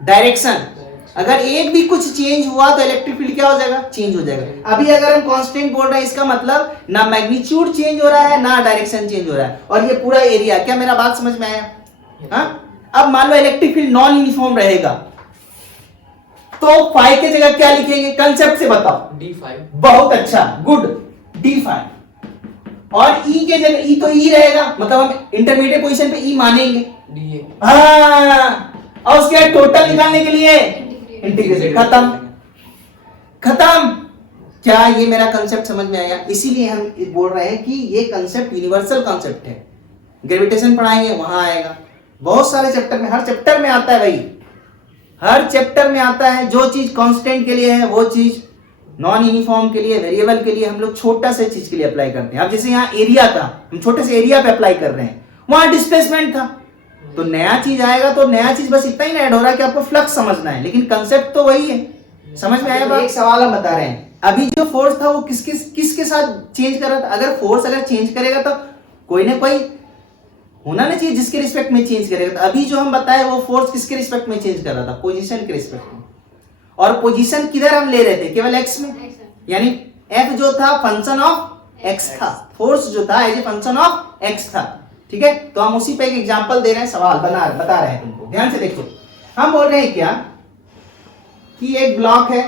direction, अगर एक भी कुछ change हुआ तो electric field क्या हो जाएगा, change हो जाएगा। अभी अगर हम कांस्टेंट बोल रहे हैं इसका मतलब ना मैग्नीट्यूड चेंज हो रहा है ना डायरेक्शन चेंज हो रहा है, और ये पूरा एरिया। क्या मेरा बात समझ में आया? हाँ, अब मान लो इलेक्ट्रिक फील्ड नॉन यूनिफॉर्म रहेगा तो फाई के जगह क्या लिखेंगे, कंसेप्ट से बताओ। d5। बहुत अच्छा, गुड, d5। और ई के जगह ई तो ई रहेगा, मतलब हम इंटरमीडिएट पोजीशन पे ई मानेंगे, da। हाँ, और उसके टोटल निकालने के लिए इंटीग्रेशन, खत्म। क्या ये मेरा कंसेप्ट समझ में आया? इसीलिए हम बोल रहे हैं कि ये कंसेप्ट यूनिवर्सल कंसेप्ट है। ग्रेविटेशन पढ़ाएंगे वहां आएगा, बहुत सारे चैप्टर में, हर चैप्टर में आता है भाई, हर चैप्टर में आता है। जो चीज कांस्टेंट के लिए है वो चीज नॉन यूनिफॉर्म के लिए, वेरिएबल के लिए हम लोग छोटा से चीज के लिए अप्लाई करते हैं। अब जैसे यहाँ एरिया का हम छोटे से एरिया पे अप्लाई कर रहे हैं, वहां डिस्प्लेसमेंट था, तो नया चीज आएगा तो नया चीज बस इतना ही ऐड हो रहा है कि आपको फ्लक्स समझना है, लेकिन कंसेप्ट तो वही है। समझ में आया? एक सवाल हम बता रहे हैं, अभी जो फोर्स था वो किसके साथ चेंज कर रहा था? अगर फोर्स अगर चेंज करेगा तो कोई ना कोई होना नहीं चाहिए जिसके रिस्पेक्ट में चेंज करेगा। तो अभी जो हम बताए वो फोर्स किसके रिस्पेक्ट में चेंज कर रहा था, पोजीशन के रिस्पेक्ट में। और पोजीशन किधर हम ले रहे थे, केवल एक्स में, यानी एफ जो था फंक्शन ऑफ एक्स था, फोर्स जो था as a function of X था। ठीक है, तो हम उसी पे एक एग्जांपल दे रहे हैं, सवाल बता रहे हैं तुमको, ध्यान से देखो। हम बोल रहे हैं क्या कि एक ब्लॉक है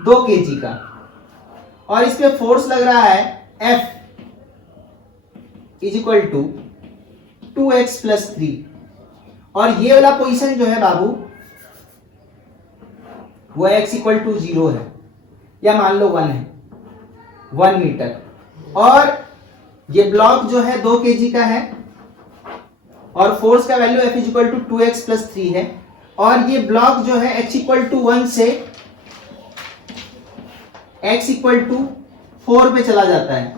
2 kg का और इस पे फोर्स लग रहा है F is equal to 2x plus 3 और ये वाला पोजीशन जो है बाबू वो x इक्वल टू 0 है या मान लो 1 है, 1 मीटर, और ये ब्लॉक जो है 2 kg का है और फोर्स का value F is equal to 2x plus 3 है, और ये ब्लॉक जो है x इक्वल टू 1 से x इक्वल टू 4 पे चला जाता है।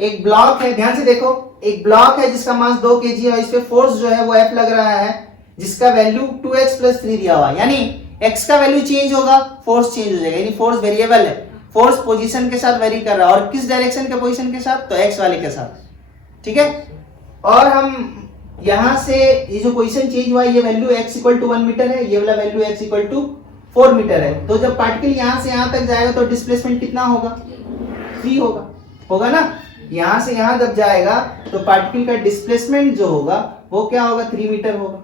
एक ब्लॉक है, ध्यान से देखो, एक ब्लॉक है जिसका मास 2 kg है और इस पे फोर्स जो है वो F लग रहा है जिसका वैल्यू 2x प्लस 3 दिया हुआ है, यानी x का वैल्यू चेंज होगा, फोर्स चेंज हो जाएगा, यानी फोर्स वेरिएबल है, फोर्स पोजीशन के साथ वेरी कर रहा है, और किस डायरेक्शन के पोजीशन के साथ, तो x वाले के साथ। ठीक है, और हम यहां से ये जो पोजीशन चेंज हुआ है ये value x equal to 1 metre है, ये वाला value x equal to 4 metre है, तो जब पार्टिकल यहां से यहां तक जाएगा तो डिस्प्लेसमेंट कितना होगा, 3 होगा ना, यहां से यहां जब जाएगा तो पार्टिकल का डिस्प्लेसमेंट जो होगा वो क्या होगा, 3 मीटर होगा।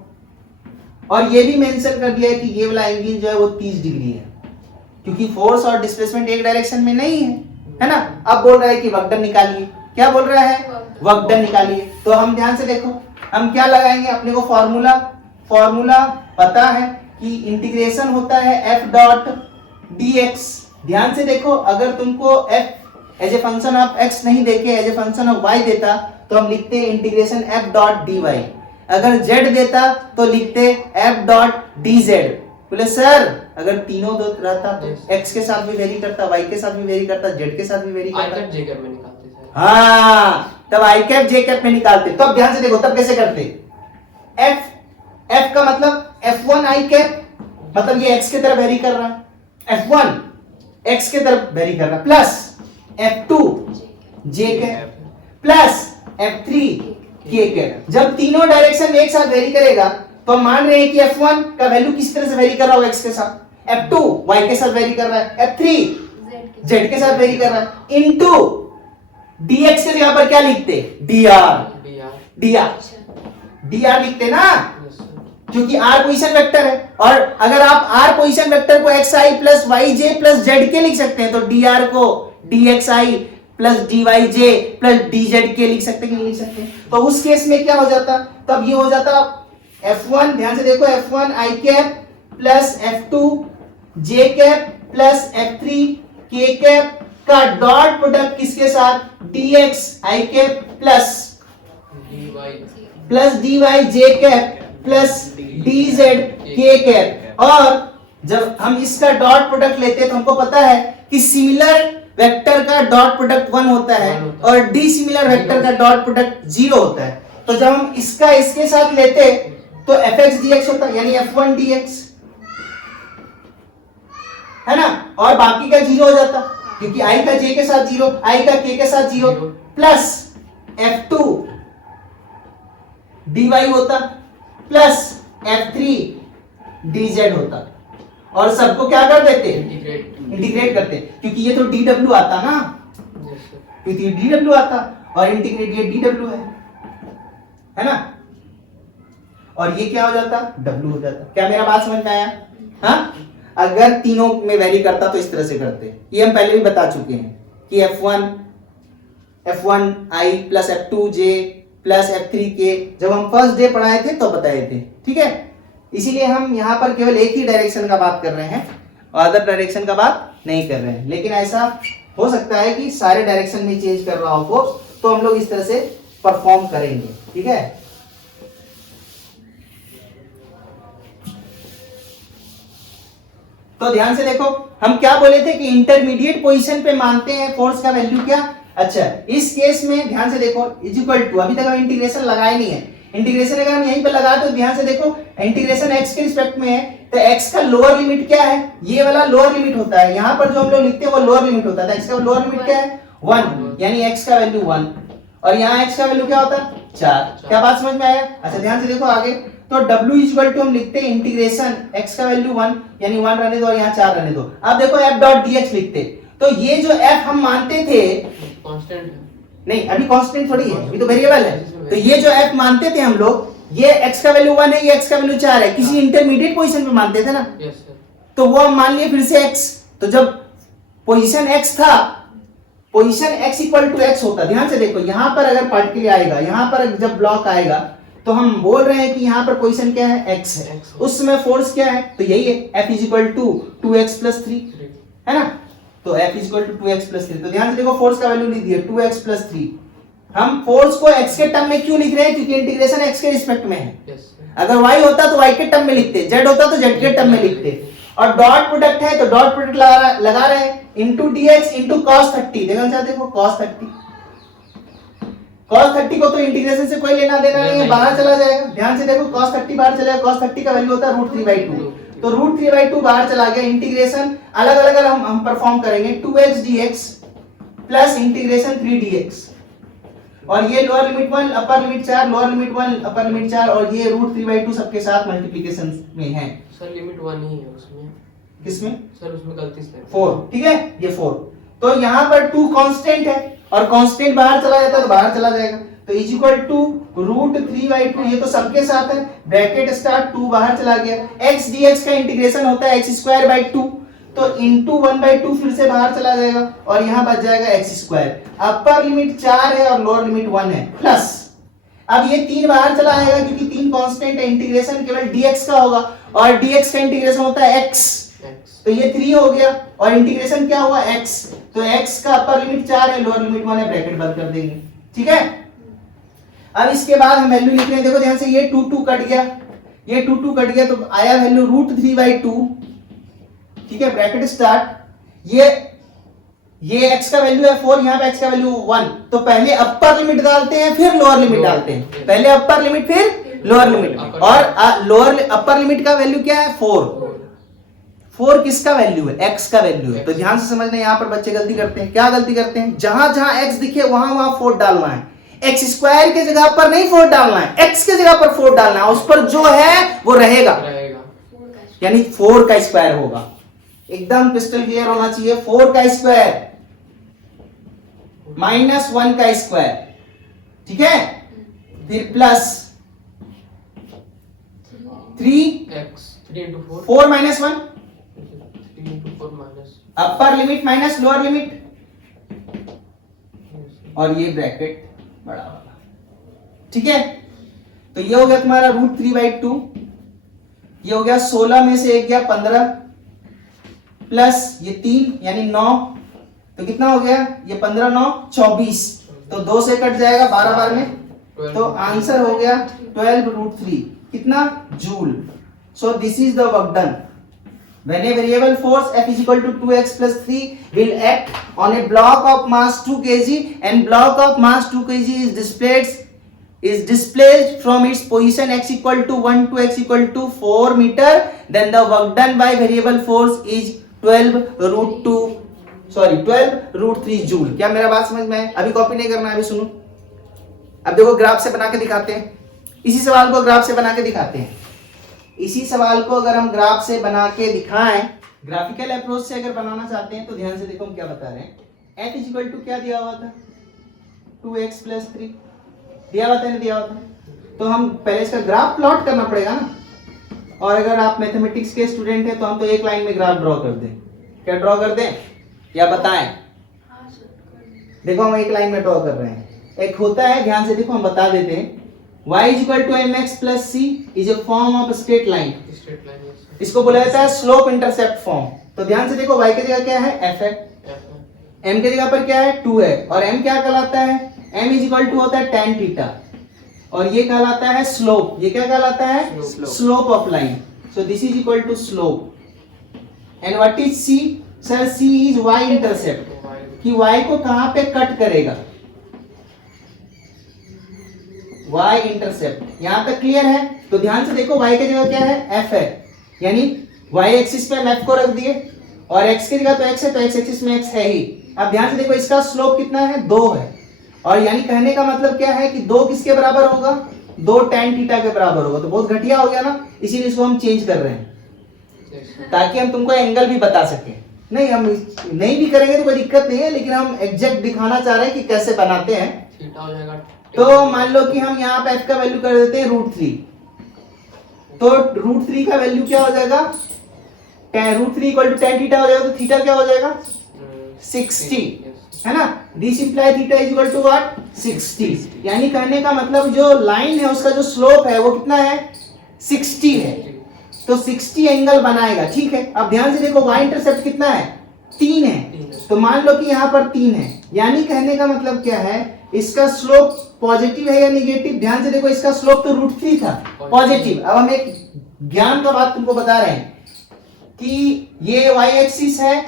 और ये भी मेंशन कर दिया है कि ये वाला एंगल जो है वो 30 डिग्री है, क्योंकि फोर्स और डिस्प्लेसमेंट एक डायरेक्शन में नहीं है ना। अब बोल रहा है कि वर्क डन निकालिए, क्या बोल रहा है, वर्क डन निकालिए। तो हम ध्यान से देखो, हम क्या लगाएंगे, अपने को फॉर्मूला पता है कि इंटीग्रेशन होता है f डॉट dx। ध्यान से देखो, अगर तुमको f as a function of x नहीं देके as a function of y देता तो हम लिखते हैं इंटीग्रेशन f डॉट dy, अगर z देता तो लिखते f डॉट dz। बोले सर अगर तीनों दो रहता तो x के साथ भी वेरी करता, y के साथ भी वेरी करता, z के साथ भी वेरी करता, i कैप j कैप में निकालते थे। हाँ, तब i कैप j कैप में निकालते। तो अब ध्यान से देखो, तब कैसे करते, f का मतलब f1 i कैप, मतलब ये x की तरफ वेरी कर रहा है, f1 x की तरफ वेरी कर रहा है, plus f2 j cap plus f3 k cap. जब तीनों डायरेक्शन एक साथ वेरी करेगा तो हम मान रहे हैं कि f1 का वैल्यू किस तरह से वेरी कर रहा होगा, x के साथ, f2 y के साथ वेरी कर रहा है, f3 z के साथ वेरी कर रहा है, इनटू dx के जगह पर क्या लिखते, dr लिखते ना, क्योंकि r पोजीशन वेक्टर है, और अगर आप r पोजीशन वेक्टर को xi plus yj plus zk लिख सकते हैं तो dr को dxi plus dyj plus dzk लिख सकते हैं कि नहीं लिख सकते। तो उस केस में क्या हो जाता, तब ये हो जाता f1, ध्यान से देखो, f1 i cap plus f2 j cap plus f3 k cap का डॉट प्रोडक्ट किसके साथ, dx i cap plus dy j cap plus dz k cap. और जब हम इसका डॉट प्रोडक्ट लेते हैं तो हमको पता है कि सिमिलर वेक्टर का डॉट प्रोडक्ट 1 होता है और डिसिमिलर वेक्टर का डॉट प्रोडक्ट 0 होता है। तो जब हम इसका इसके साथ लेते तो fx dx होता है, यानी f1 dx है ना, और बाकी का 0 हो जाता क्योंकि i का j के साथ 0, i का k के साथ 0, प्लस f2 dy होता प्लस f3 dz होता, और सबको क्या कर देते, इंटीग्रेट करते, क्योंकि ये तो dw आता ना, क्योंकि dw आता और इंटीग्रेट ये dw है ना, और ये क्या हो जाता, w हो जाता। क्या मेरा बात समझ में आया, हाँ? अगर तीनों में वेरी करता तो इस तरह से करते, ये हम पहले भी बता चुके हैं कि f1 i plus f2 j plus f3 k जब हम फर्स्ट डे पढ़ाए थे तो बताए थे, ठीक है। इसीलिए हम यहाँ पर केवल एक ही डायरेक्शन का बात कर रहे हैं और अदर डायरेक्शन का बात नहीं कर रहे हैं, लेकिन ऐसा हो सकता है कि सारे डायरेक्शन में चेंज कर रहा हो फोर्स, तो हम लोग इस तरह से परफॉर्म करेंगे, ठीक है। तो ध्यान से देखो, हम क्या बोले थे कि इंटरमीडिएट पोजीशन पे मानते हैं फोर्स का वैल्यू क्या, अच्छा इस केस में ध्यान से देखो इज इक्वल टू, अभी तक हम इंटीग्रेशन लगाए नहीं है, इंटीग्रेशन अगर हम यहीं पे लगा तो ध्यान से देखो इंटीग्रेशन x के रिस्पेक्ट में है तो x का लोअर लिमिट क्या है, ये वाला लोअर लिमिट होता है, यहाँ पर जो हम लोग लिखते हैं वो लोअर लिमिट होता है, x का लोअर लिमिट क्या है 1, यानी x का वैल्यू 1, और यहाँ x का वैल्यू क्या होता है 4। क्या बात समझ में आया, अच्छा ध्यान से देखो आगे, तो w इक्वल टू हम लिखते हैं इंटीग्रेशन x का वैल्यू 1 यानी 1 रहने दो और यहाँ 4 रहने दो। अब देखो f डॉट dx लिखते, तो ये जो f हम मानते थे कांस्टेंट है। नहीं, अभी कांस्टेंट थोड़ी है, अभी तो वेरिएबल है। तो ये जो f मानते थे हम लोग, ये x का वैल्यू 1 है, ये x का वैल्यू 4 है, किसी इंटरमीडिएट पोजीशन पे मानते थे ना। Yes sir. तो वो हम मान लिए फिर से x, तो जब पोजीशन x था, position x equal to x होता, ध्यान से देखो यहां पर अगर पार्टिकल आएगा, यहां पर जब ब्लॉक आएगा तो हम बोल रहे हैं कि यहां पर पोजीशन क्या है, x है। उस समय फोर्स क्या है, तो यही है f is equal to 2x plus 3, है ना। तो f is equal to 2x plus 3, तो ध्यान से देखो फोर्स का वैल्यू लिख दिया 2x प्लस 3। हम फोर्स को x के टर्म में क्यों लिख रहे हैं, क्योंकि इंटीग्रेशन x के रिस्पेक्ट में है। Yes sir. अगर y होता तो y के टर्म में लिखते, z होता तो z के टर्म में लिखते, और डॉट प्रोडक्ट है तो डॉट प्रोडक्ट लगा रहे हैं, इंटू dx इंटू cos 30। देखो cos 30 को तो इंटीग्रेशन से कोई लेना देना नहीं है, बाहर चला जाएगा। ध्यान से देखो cos 30 बाहर चलेगा, cos 30 का वैल्यू होता है √3/2, तो √3/2 बाहर चला गया। इंटीग्रेशन अलग अलग हम परफॉर्म करेंगे, 2x dx plus integration 3dx, और ये lower limit 1 upper limit 4, lower limit 1 upper limit 4, और ये √3/2 सबके साथ मल्टीप्लिकेशन में है। सर लिमिट 1 ही है उसमें। किसमें सर उसमें गलती से 4, ठीक है, ये 4। तो यहाँ पर 2 कांस्टेंट है, और कांस्टेंट बाहर चला जाता है तो बाहर चला जाएगा, तो इज इक्वल टू √3/2, ये तो सबके साथ है, ब्रैकेट स्टार्ट 2 बाहर चला गया। x dx का इंटीग्रेशन होता है x²/2, तो इंटू 1/2 फिर से बाहर चला जाएगा, और यहाँ बच जाएगा x²। अपर लिमिट 4 है और लोअर लिमिट 1 है, प्लस अब ये 3 बाहर चला आएगा क्योंकि 3 कांस्टेंट है, इंटीग्रेशन केवल dx का होगा, और dx का इंटीग्रेशन होता है x, तो ये 3 हो गया, और इंटीग्रेशन क्या हुआ x, तो x का अपर लिमिट 4 है, लोअर लिमिट 1 है, ब्रैकेट बंद कर देंगे, ठीक है। अब इसके बाद हम वैल्यू लिख रहे हैं, देखो ध्यान से, ये 2 कट गया, ये 2 कट गया, तो आया वैल्यू √3/2, ठीक है, ब्रैकेट स्टार्ट। ये x का वैल्यू है 4, यहाँ पे x का वैल्यू 1, तो पहले अपर लिमिट डालते हैं फिर लोअर लिमिट डालते हैं, पहले अपर लिमिट फिर लोअर लिमिट, और लोअर अपर लिमिट का वैल्यू क्या है 4 किसका वैल्यू है, x का वैल्यू है। तो ध्यान से समझना, यहाँ पर बच्चे गलती करते हैं, क्या गलती करते हैं, जहां जहां x दिखे वहां वहां 4 डालना है, x² के जगह पर नहीं 4 डालना है, x के जगह पर 4 डालना है, उस पर जो है वो रहेगा, यानी 4 का स्क्वायर होगा। एकदम क्रिस्टल क्लियर होना चाहिए, 4 का स्क्वायर माइनस 1 का स्क्वायर, ठीक है, फिर plus 3 4 minus 1, upper limit minus lower limit, और ये ब्रैकेट बड़ा वाला, ठीक है। तो ये हो गया तुम्हारा √3/2, ये हो गया 16 में से 1 गया 15, प्लस ये 3 यानी 9, तो कितना हो गया, ये 15 9 24, तो 2 से कट जाएगा 12 बार में, तो आंसर हो गया 12√3, कितना joule. So this is the work done when a variable force F is equal to 2x plus 3 will act on a block of mass 2 kg and block of mass 2 kg is displaced from its position x equal to 1 to x equal to 4 meter, then the work done by variable force is 12√3 joule. क्या मेरा बात समझ में है? अभी copy नहीं करना है, अभी सुनो। अब देखो ग्राफ से बना के दिखाते हैं, इसी सवाल को ग्राफ से बना के दिखाते हैं। इसी सवाल को अगर हम ग्राफ से बना के दिखाएं, ग्राफिकल अप्रोच से अगर बनाना चाहते हैं, तो ध्यान से देखो हम क्या बता रहे हैं। f इज इक्वल टू क्या दिया हुआ था, 2x प्लस 3 दिया हुआ था, नहीं दिया हुआ था, तो हम पहले इसका ग्राफ प्लॉट करना पड़ेगा ना। और अगर आप मैथमेटिक्स के स्टूडेंट हैं तो हम तो एक लाइन में ग्राफ ड्रॉ कर दें। क्या ड्रॉ कर दें या बताएं? देखो हम एक लाइन में ड्रॉ कर रहे हैं। एक होता है, ध्यान से देखो हम बता देते हैं, y is equal to mx plus c is a form of straight line। इसको बोला जाता है स्लोप इंटरसेप्ट फॉर्म। तो ध्यान से देखो y की जगह क्या है, f है, m की जगह पर क्या है, 2 है, और m क्या कहलाता है, m is equal to होता है tan थीटा, और ये कहलाता है स्लोप। ये क्या कहलाता है, slope of line. So this is equal to slope. And what is c? Sir c is y intercept, कि y को कहां पे कट करेगा, y इंटरसेप्ट। यहां तक क्लियर है? तो ध्यान से देखो y की जगह क्या है, f है, यानी y एक्सिस पे हम f को रख दिए, और x की जगह तो x है, तो x एक्सिस में x है ही। अब ध्यान से देखो इसका स्लोप कितना है, 2 है, और यानी कहने का मतलब क्या है कि 2 किसके बराबर होगा, 2 tan थीटा के बराबर होगा। तो बहुत घटिया हो गया ना, इसीलिए इसको हम चेंज कर रहे हैं ताकि हम तुमको एंगल भी बता सके। नहीं, हम नहीं भी करेंगे तो कोई दिक्कत नहीं है, लेकिन हम एग्जैक्ट दिखाना चाह रहे हैं कि कैसे बनाते हैं। थीटा हो जाएगा। तो मान लो कि हम यहाँ पे f का वैल्यू कर देते हैं √3, तो √3 का वैल्यू क्या हो जाएगा, √3 इक्वल टू tan थीटा हो जाएगा। तो थीटा क्या हो जाएगा 60, है ना। This imply theta is equal to what 60। यानी कहने का मतलब जो लाइन है उसका जो स्लोप है वो कितना है 60 है। तो 60 एंगल बनाएगा, ठीक है। अब ध्यान से देखो y इंटरसेप्ट कितना है 3 है, तो मान लो कि यहाँ पर 3 है, यानी कहने का मतलब क्या है, इसका स्लोप पॉजिटिव है या निगेटिव। ध्यान से देखो, इसका स्लोप तो √3 था, पॉजिटिव। अब हम एक ज्ञान का बात तुमको बता रहे हैं कि ये y एक्सिस है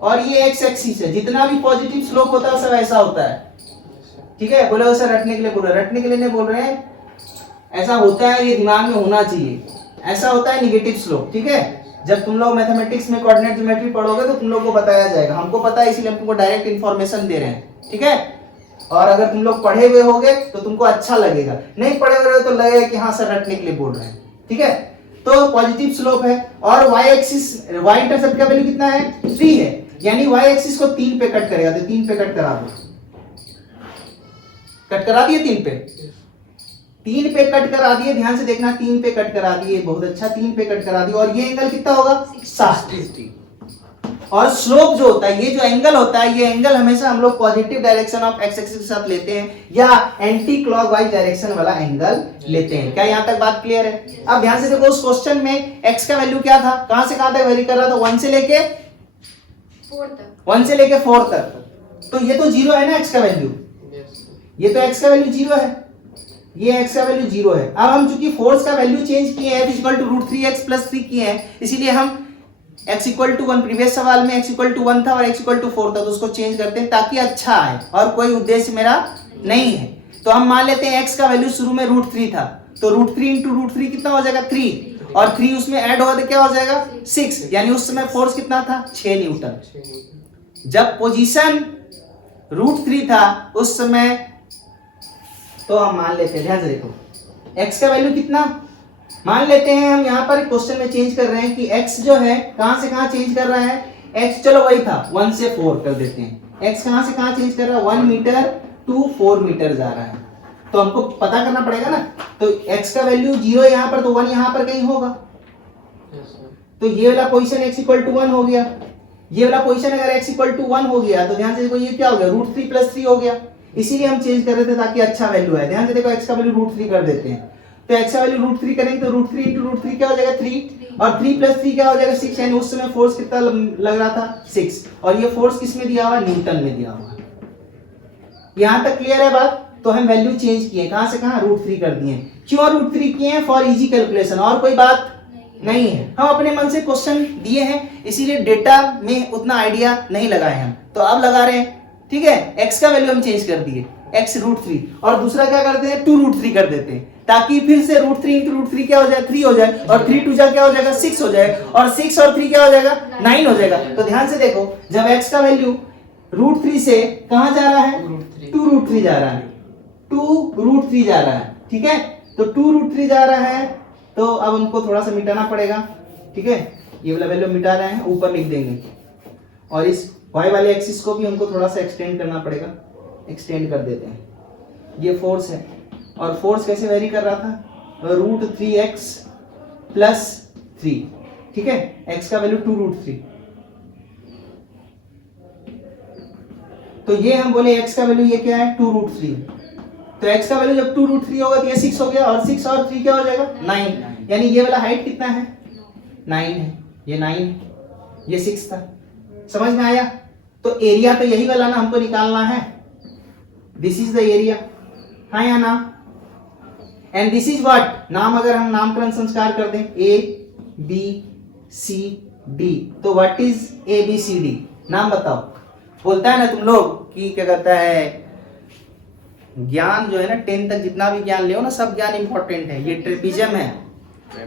और ये x एक्सिस है, जितना भी पॉजिटिव स्लोप होता है सब ऐसा होता है, ठीक है। बोले उसे रटने के लिए बोल रहे, रटने के लिए नहीं बोल रहे हैं, ऐसा होता है, ये दिमाग में होना चाहिए। ऐसा होता है निगेटिव स्लोप, ठीक है। जब तुम लोग मैथमेटिक्स में कोऑर्डिनेट ज्योमेट्री पढ़ोगे तो तुम लोग को बताया जाएगा, हमको पता है इसीलिए हम तुमको डायरेक्ट इन्फॉर्मेशन दे रहे हैं, ठीक है। और अगर तुम लोग पढ़े हुए होगे तो तुमको अच्छा लगेगा, नहीं पढ़े हुए तो लगेगा कि हाँ सर रटने के लिए बोल रहे हैं, ठीक है। तो पॉजिटिव स्लोप है और y एक्सिस, y इंटरसेप्ट का वैल्यू कितना है 3 है, यानी y एक्सिस को 3 पे कट करेगा। तो 3 पे कट करा दो, कट करा दिए 3 पे, 3 पे कट करा दिए। ध्यान से देखना, 3 पे कट करा दिए, बहुत अच्छा, 3 पे कट करा दिए। और ये एंगल कितना होगा 60। और स्लोप जो होता है, ये जो एंगल होता है, ये एंगल हमेशा हम लोग positive direction of x axis के साथ लेते हैं या एंटी क्लॉकवाइज डायरेक्शन वाला एंगल लेते हैं। क्या यहाँ तक बात क्लियर है? अब ध्यान से देखो, उस क्वेश्चन में x का वैल्यू क्या था, कहां से कहां तक वेरी कर रहा था, 1 से लेके 4 तक। तो ये तो 0 है ना x का वैल्यू, ये तो x का वैल्यू 0 है, ये x का वैल्यू 0 है। अब हम चूंकि फोर्स का वैल्यू चेंज किए हैं, इक्वल टू √3x + 3 किए हैं, इसीलिए हम x = 1, प्रीवियस सवाल में x = 1 था और x = 4 था, तो उसको चेंज करते हैं ताकि अच्छा आए, और कोई उद्देश्य मेरा नहीं है। तो हम मान लेते हैं x का वैल्यू शुरू में √3 था, तो √3 × √3 कितना हो जाएगा 3, और 3 उसमें ऐड होगा तो क्या हो जाएगा 6, यानी उस समय फोर्स कितना था 6 न्यूटन। जब पोजीशन √3 था उस समय, तो हम मान लेते हैं, ध्यान से देखो, x का वैल्यू कितना मान लेते हैं हम। यहाँ पर क्वेश्चन में चेंज कर रहे हैं कि x जो है कहां से कहां चेंज कर रहा है, x चलो वही था 1 से 4 कर देते हैं, x कहां से कहां चेंज कर रहा है 1 मीटर टू 4 मीटर जा रहा है, तो हमको पता करना पड़ेगा ना। तो x का वैल्यू 0 यहाँ पर, तो 1 यहाँ पर कहीं होगा, तो ये वाला पोजीशन x = 1 हो गया। ये वाला पोजीशन अगर x = 1 हो गया तो ध्यान से देखो, ये क्या हो गया √3 + 3 हो गया, इसीलिए हम चेंज कर रहे थे ताकि अच्छा वैल्यू है। ध्यान से देखो, x का वैल्यू √3 कर देते हैं, तो x का वैल्यू √3 करेंगे तो √3 × √3 क्या हो जाएगा 3, और 3 + 3 क्या हो जाएगा 6, यानी उस समय फोर्स कितना लग रहा था 6, और ये फोर्स किस में दिया हुआ न्यूटन में दिया हुआ। यहां तक क्लियर है बात? तो हम वैल्यू चेंज किए, कहां से कहां √3 कर दिए। क्यों √3 किए हैं? फॉर इजी कैलकुलेशन, और कोई बात नहीं है। हम अपने मन से क्वेश्चन दिए हैं, इसीलिए डेटा में उतना आइडिया नहीं लगाए हम, तो अब लगा रहे हैं, ठीक है। x का वैल्यू हम चेंज कर दिए, x √3, और दूसरा क्या करते हैं 2 √3 कर देते हैं, ताकि फिर से √3 × √3 क्या हो जाए 3 हो जाए, और 3 2 क्या हो जाएगा 6 हो जाए, और 6 और 3 क्या हो जाएगा 9 हो जाएगा। तो ध्यान से देखो, जब x का वैल्यू √3 से कहां जा रहा है 2 √3 जा रहा है, 2 √3 जा रहा है, ठीक है। तो 2 √3 जा रहा है, तो अब हमको थोड़ा सा मिटाना पड़ेगा, ठीक है। ये वाला वैल्यू मिटा रहे हैं, ऊपर लिख देंगे, और इस y वाले एक्सिस को भी हमको थोड़ा सा एक्सटेंड करना पड़ेगा, एक्सटेंड कर देते हैं। ये फोर्स है, और फोर्स कैसे वेरी कर रहा था √3x + 3, ठीक है। x का वैल्यू 2 √3, तो ये हम बोले x का वैल्यू ये क्या है 2 √3, तो x का वैल्यू जब 2 √3 होगा तो ये 6 हो गया, और 6 और 3 क्या हो जाएगा 9, यानी ये वाला हाइट कितना है 9 है, ये 9 है, ये 6 था। समझ में आया? तो एरिया तो यही वाला ना हमको निकालना है, दिस इज द एरिया, हाँ या ना। एंड दिस इज व्हाट, नाम अगर हम नामकरण संस्कार कर दें A B C D, तो what is A B C D, नाम बताओ। बोलता है ना तुम लोग कि क्या कहता है, ज्ञान जो है ना 10 तक जितना भी ज्ञान ले ना, सब ज्ञान इंपॉर्टेंट है, ये ट्रेपिज्म है,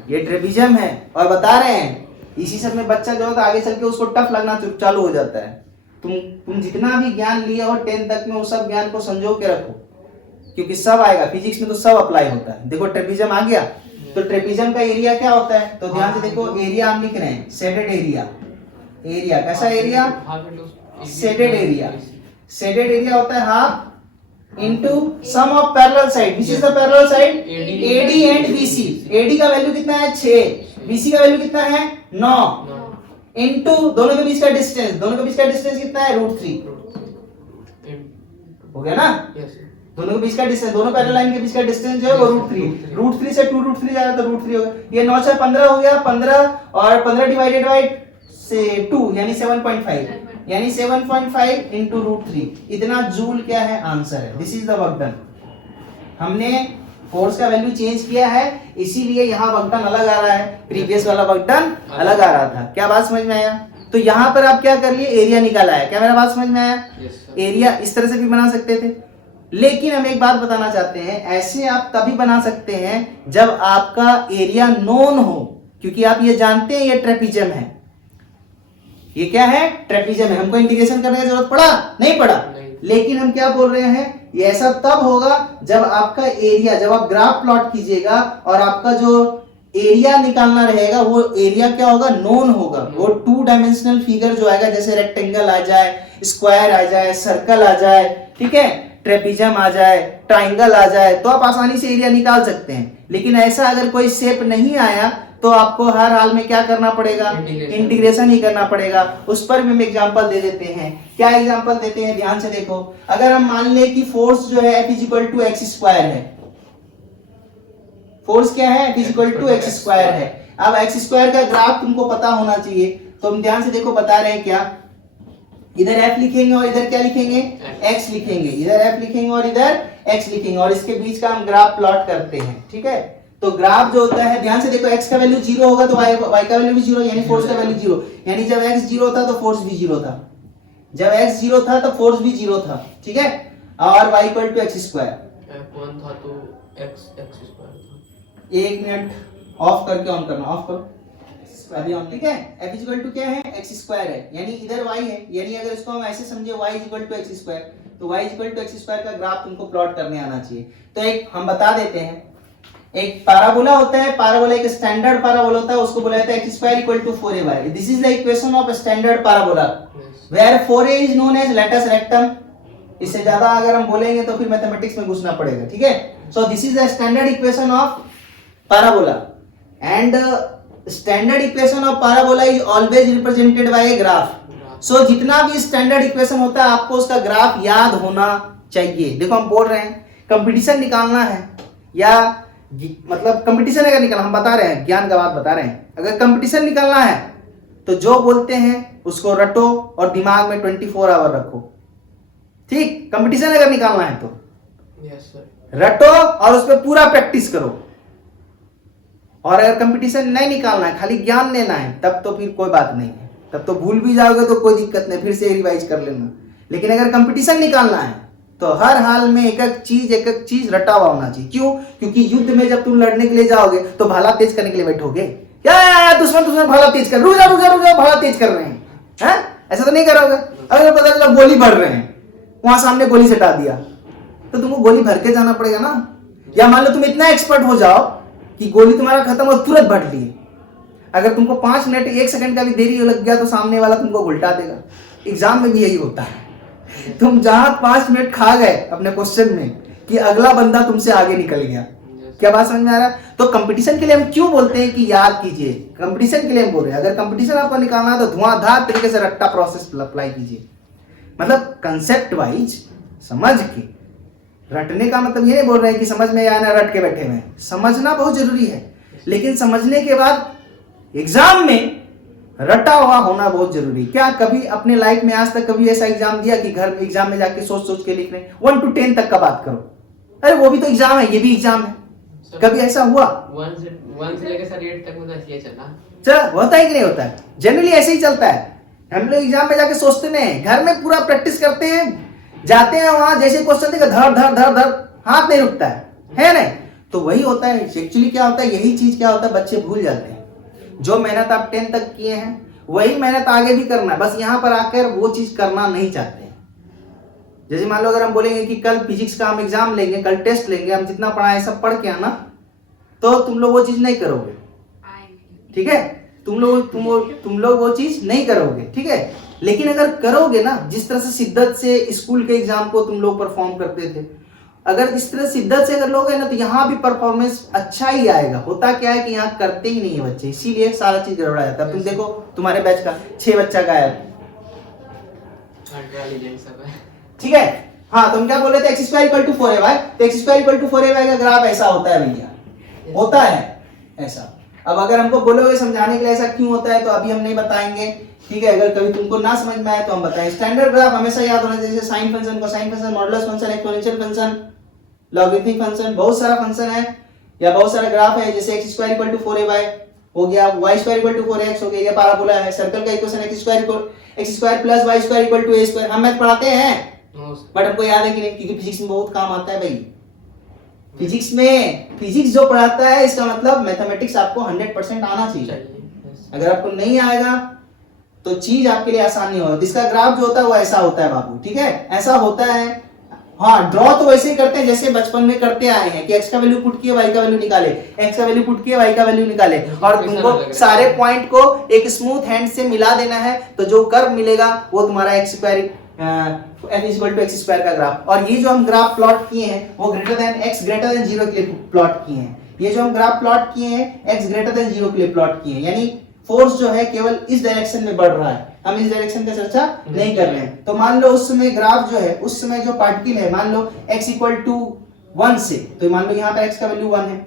ये ट्रेपिज्म है। और बता रहे हैं इसी सब में बच्चा जो होता है आगे चल के उसको टफ लगना चालू हो जाता है। तुम जितना भी ज्ञान लिए हो 10 तक में, वो सब ज्ञान को संजो के रखो, क्योंकि सब आएगा, फिजिक्स में तो सब अप्लाई होता है। देखो ट्रेपीजियम आ गया, तो ट्रेपीजियम का एरिया क्या होता है, तो ध्यान से देखो एरिया हम लिख रहे हैं शेडेड एरिया। एरिया कैसा area, shaded area. Shaded area होता है half into sum of parallel side, this is the parallel side AD and BC. AD का वैल्यू कितना है 6, बीसी का वैल्यू कितना है 9, इनटू दोनों के बीच का डिस्टेंस, दोनों के बीच का डिस्टेंस कितना है √3, हो गया ना। दोनों के बीच का डिस्टेंस, दोनों पैरेलल लाइन के बीच का डिस्टेंस जो है वो √3 से 2√3 जाएगा तो √3 होगा। ये 9 से 15 हो गया, 15 और 15 डिवाइडेड बाय से 2 यानी 7.5, यानी 7.5 इनटू √3, इतना जूल क्या है आंसर है। This is the work done. हमने फोर्स का वैल्यू चेंज किया है, इसीलिए यहाँ वर्क डन अलग आ रहा है, प्रीवियस वाला वर्क डन अलग आ रहा था। क्या बात समझ में आया? तो यहाँ पर आप क्या कर लिए, एरिया निकाला है। क्या मेरा बात समझ में आया? एरिया इस तरह से भी बना सकते थे, लेकिन हम एक बात बताना चाहते हैं, ऐसे आप तभी बना सकते हैं जब आपका एरिया नोन हो, क्योंकि आप ये जानते हैं ये ट्रेपीजियम है। ये क्या है? ट्रेपीजियम है। हमको इंटीग्रेशन करने की जरूरत पड़ा? नहीं पड़ा। लेकिन हम क्या बोल रहे हैं, ये ऐसा तब होगा जब आपका एरिया, जब आप ग्राफ प्लॉट कीजिएगा और आपका जो एरिया निकालना रहेगा वो एरिया क्या होगा, नोन होगा। वो 2 डायमेंशनल फिगर जो आएगा, जैसे रेक्टेंगल आ जाए, स्क्वायर आ जाए, सर्कल आ जाए, ठीक है, ट्रेपीजियम आ जाए, ट्राइंगल आ जाए, तो आप आसानी से एरिया निकाल सकते हैं। लेकिन ऐसा अगर कोई शेप नहीं आया तो आपको हर हाल में क्या करना पड़ेगा, इंटीग्रेशन ही करना पड़ेगा। उस पर भी हम एग्जांपल दे देते हैं। क्या एग्जांपल देते हैं, ध्यान से देखो। अगर हम मान ले कि फोर्स जो है F = x² है, फोर्स क्या है, F = x² है। अब x² का ग्राफ तुमको पता होना चाहिए, तो हम ध्यान से देखो बता रहे हैं क्या, इधर f लिखेंगे और इधर क्या लिखेंगे, x लिखेंगे, इधर f लिखेंगे और इधर x लिखेंगे, और इसके बीच का हम ग्राफ प्लॉट करते हैं, ठीक है। तो ग्राफ जो होता है, ध्यान से देखो, x का वैल्यू 0 होगा तो y का वैल्यू भी 0, यानी फोर्स का वैल्यू 0, यानी जब x 0 था तो फोर्स भी 0 था, जब x 0 था तो फोर्स भी 0 था, ठीक है। और y = x², f1 था तो x² था। 1 मिनट ऑफ करके ऑन करना, ऑफ करो अभी ऑन, ठीक है। f = क्या है, x² है, यानी इधर y है, यानी अगर इसको हम ऐसे समझे y = x², तो y = x² का ग्राफ तुमको प्लॉट करने आना चाहिए। तो एक हम बता देते हैं, एक पैराबोला होता है, पैराबोला एक स्टैंडर्ड पैराबोला होता है, उसको बोला जाता है x² = 4ay। This is the equation of standard parabola where 4a is known as latus rectum. इससे ज्यादा अगर हम बोलेंगे तो फिर मैथमेटिक्स में घुसना पड़ेगा, ठीक है। So this is the standard equation of parabola, and standard equation of parabola is always represented by a graph. So जितना भी स्टैंडर्ड इक्वेशन होता है आपको उसका ग्राफ याद होना चाहिए। देखो हम बोल रहे हैं कंपटीशन निकालना है, या मतलब कंपटीशन अगर निकालना, हम बता रहे हैं, ज्ञान का बात बता रहे हैं, अगर कंपटीशन निकालना है तो जो बोलते हैं उसको रटो और दिमाग में 24 आवर रखो, ठीक। कंपटीशन अगर निकालना है तो यस सर, रटो और उस पर पूरा प्रैक्टिस करो। और अगर कंपटीशन नहीं निकालना है, खाली ज्ञान लेना है, तब तो फिर कोई बात नहीं है, तब तो भूल भी जाओगे तो कोई दिक्कत नहीं, फिर से रिवाइज कर लेना। लेकिन अगर कंपटीशन निकालना है तो हर हाल में एक एक चीज रटा हुआ होना चाहिए। क्यों? क्योंकि युद्ध में जब तुम लड़ने के लिए जाओगे तो भाला तेज करने के लिए बैठोगे, क्या दुश्मन भाला तेज कर, रुक जाओ भाला तेज कर रहे हैं, ऐसा तो नहीं करोगे। अगर पता चला गोली भर रहे हैं, वहां सामने गोली सटा दिया, तो तुमको गोली भर के जाना पड़ेगा ना। या मान लो तुम इतना एक्सपर्ट हो जाओ कि गोली तुम्हारा खत्म हो तुरंत भर लिए, अगर तुमको 5 मिनट 1 सेकंड का भी देरी लग गया तो सामने वाला तुमको उल्टा देगा। एग्जाम में भी यही होता है, तुम जहां 5 मिनट खा गए अपने क्वेश्चन में कि अगला बंदा तुमसे आगे निकल गया। क्या बात समझ में आ रहा है? तो कंपटीशन के लिए हम क्यों बोलते हैं कि याद कीजिए, कंपटीशन के लिए हम बोल रहे हैं। अगर कंपटीशन आपको निकालना है तो धुआंधार तरीके से रट्टा प्रोसेस अप्लाई कीजिए, मतलब कंसेप्ट वाइज समझ के। रटने का मतलब ये नहीं बोल रहे हैं कि समझ में आना रट के बैठे हुए, समझना बहुत जरूरी है, लेकिन समझने के बाद एग्जाम में रटा हुआ होना बहुत जरूरी। क्या कभी अपने लाइफ में आज तक कभी ऐसा एग्जाम दिया कि घर में एग्जाम में जाके सोच के लिख रहे हैं? 1 to 10 तक का बात करो, अरे वो भी तो एग्जाम है, ये भी एग्जाम है। कभी ऐसा हुआ? 1 से लेकर सर 8 तक मतलब ये चला चल होता है कि नहीं होता है? जनरली ऐसे ही चलता है। हम लोग एग्जाम में जाके सोचते नहीं, घर में पूरा प्रैक्टिस करते हैं, जाते हैं वहां जैसे क्वेश्चन देखा धर धर धर धर, हाथ नहीं रुकता है नहीं? तो वही होता है एक्चुअली। क्या होता है, यही चीज क्या होता है, बच्चे भूल जाते हैं। जो मेहनत आप 10 तक किए हैं वही मेहनत आगे भी करना है, बस यहाँ पर आकर वो चीज करना नहीं चाहते हैं। जैसे मान लो अगर हम बोलेंगे कि कल फिजिक्स का हम एग्जाम लेंगे, कल टेस्ट लेंगे, हम जितना पढ़ाए सब पढ़ के आना, तो तुम लोग वो चीज नहीं करोगे, ठीक है, तुम लोग वो चीज नहीं करोगे, ठीक है। लेकिन अगर करोगे ना, जिस तरह से शिद्दत से स्कूल के एग्जाम को तुम लोग परफॉर्म करते थे, अगर इस तरह शिद्दत से अगर लोगे ना, तो यहाँ भी परफॉर्मेंस अच्छा ही आएगा। होता क्या है कि यहाँ करते ही नहीं है बच्चे, इसीलिए सारा चीज गड़बड़ा जाता है। तुम देखो तुम्हारे बैच का 6 बच्चा गायब, ठीक है। हाँ, तुम क्या बोल रहे थे, x square equal to 4ay, तो x square equal to 4ay का ग्राफ ऐसा होता है भैया, होता है ऐसा। अब अगर हमको बोलोगे समझाने के लिए ऐसा क्यों होता है, तो अभी हम नहीं बताएंगे, ठीक है। अगर कभी तुमको ना समझ में आए तो हम बताएं। स्टैंडर्ड ग्राफ हमेशा याद होना चाहिए, जैसे sine function, cosine function, modulus function, exponential function, logarithmic function, बहुत सारा फंक्शन है या बहुत सारा ग्राफ है। जैसे x square equal to 4ay हो गया, Y square equal to 4x हो गया, ये पैराबोला है। सर्कल का equation x square plus y square equal to a square. हम मैथ पढ़ाते हैं बट हमको याद है कि नहीं, क्योंकि फिजिक्स में बहुत काम आता है भाई। फिजिक्स में, फिजिक्स जो पढ़ाता है इसका मतलब मैथमेटिक्स आपको 100% आना चाहिए। अगर आपको नहीं आएगा तो चीज आपके लिए आसान नहीं होगा। इसका ग्राफ जो होता है वो ऐसा होता है बाबू, ठीक है, ऐसा होता है। हाँ, ड्रॉ तो वैसे ही करते हैं जैसे बचपन में करते आए हैं कि एक्स का वैल्यू पुट किए, वाई का वैल्यू निकाले, एक्स का वैल्यू पुट किए, वाई का वैल्यू निकाले, और तुमको सारे पॉइंट को एक स्मूथ हैंड से मिला देना है, तो जो कर्व मिलेगा वो तुम्हारा x square f equal to x square का ग्राफ। और ये जो हम ग्राफ प्लॉट किए हैं वो greater than x greater than 0 के लिए प्लॉट किए हैं। ये जो हम ग्राफ प्लॉट किए हैं x ग्रेटर देन 0 के लिए प्लॉट किए हैं, यानी फोर्स जो है केवल इस डायरेक्शन में बढ़ रहा है, हम इस डायरेक्शन का चर्चा नहीं कर रहे हैं। तो मान लो उस समय ग्राफ जो है, उस समय जो पार्टिकल है, मान लो x इक्वल टू 1 से, तो मान लो यहाँ पे x का वैल्यू 1 है,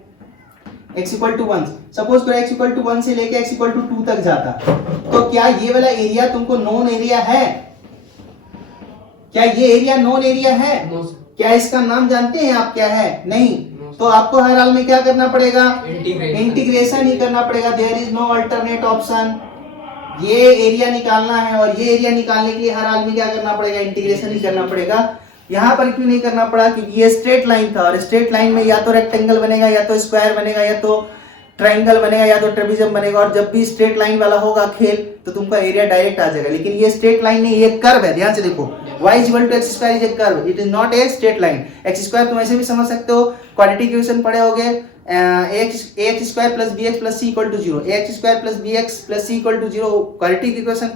x इक्वल टू 1, सपोज करो x इक्वल टू 1 से लेके x इक्वल टू 2 तक जाता, तो क्या ये वाला एरिया तुमको नोन एरिया है? क्या ये एरिया नोन एरिया है? क्या इसका नाम जानते हैं आप क्या है? नहीं। तो आपको हर हाल में क्या करना पड़ेगा? इंटीग्रेशन ही करना पड़ेगा। There is no alternate option. ये एरिया निकालना है और ये एरिया निकालने के लिए हर हाल में क्या करना पड़ेगा? इंटीग्रेशन ही करना पड़ेगा। यहाँ पर क्यों नहीं करना पड़ा? क्योंकि ये स्ट्रेट लाइन था, और स्ट्रेट लाइन में या तो रेक्टेंगल बनेगा, या तो स्क्वायर बनेगा, या तो ट्रायंगल बनेगा, या तो ट्रेपेजियम बनेगा। और जब भी स्ट्रेट लाइन वाला होगा खेल, तो तुमका एरिया डायरेक्ट आ जाएगा। लेकिन ये स्ट्रेट लाइन नहीं, ये कर्व है, ध्यान से देखो। y equal to x square is a curve, it is not a straight line. X square तुम ऐसे भी समझ सकते हो, क्वाड्रेटिक इक्वेशन पढ़े होगे, ax square plus bx plus c equal to 0, ax square plus bx plus c equal to 0। Quadratic equation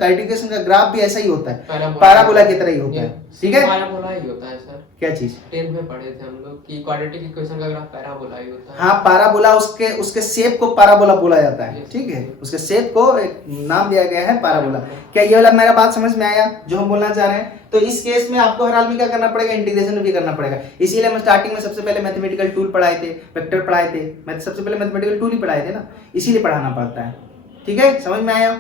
का graph भी ऐसा ही होता है, पैराबोला की तरह ही होता है, ठीक है। पैराबोला ही होता है सर। क्या चीज? 10th में पढ़े थे हम लोग कि क्वाड्रेटिक इक्वेशन का ग्राफ पैराबोला ही होता है। हाँ, पैराबोला, उसके शेप को पैराबोला बोला जाता है, ठीक है। उसके शेप को एक नाम दिया गया है पैराबोला। क्या ये वाला मेरा बात समझ में आया जो हम बोलना चाह रहे हैं? तो इस केस में आपको हर हाल में क्या करना पड़ेगा? इंटीग्रेशन भी करना पड़ेगा। इसीलिए हम स्टार्टिंग में सबसे पहले मैथमेटिकल टूल पढ़ाए थे, वेक्टर पढ़ाए थे, सबसे पहले मैथमेटिकल टूल ही पढ़ाए थे ना, इसीलिए पढ़ाना पड़ता है, ठीक है। समझ में आया?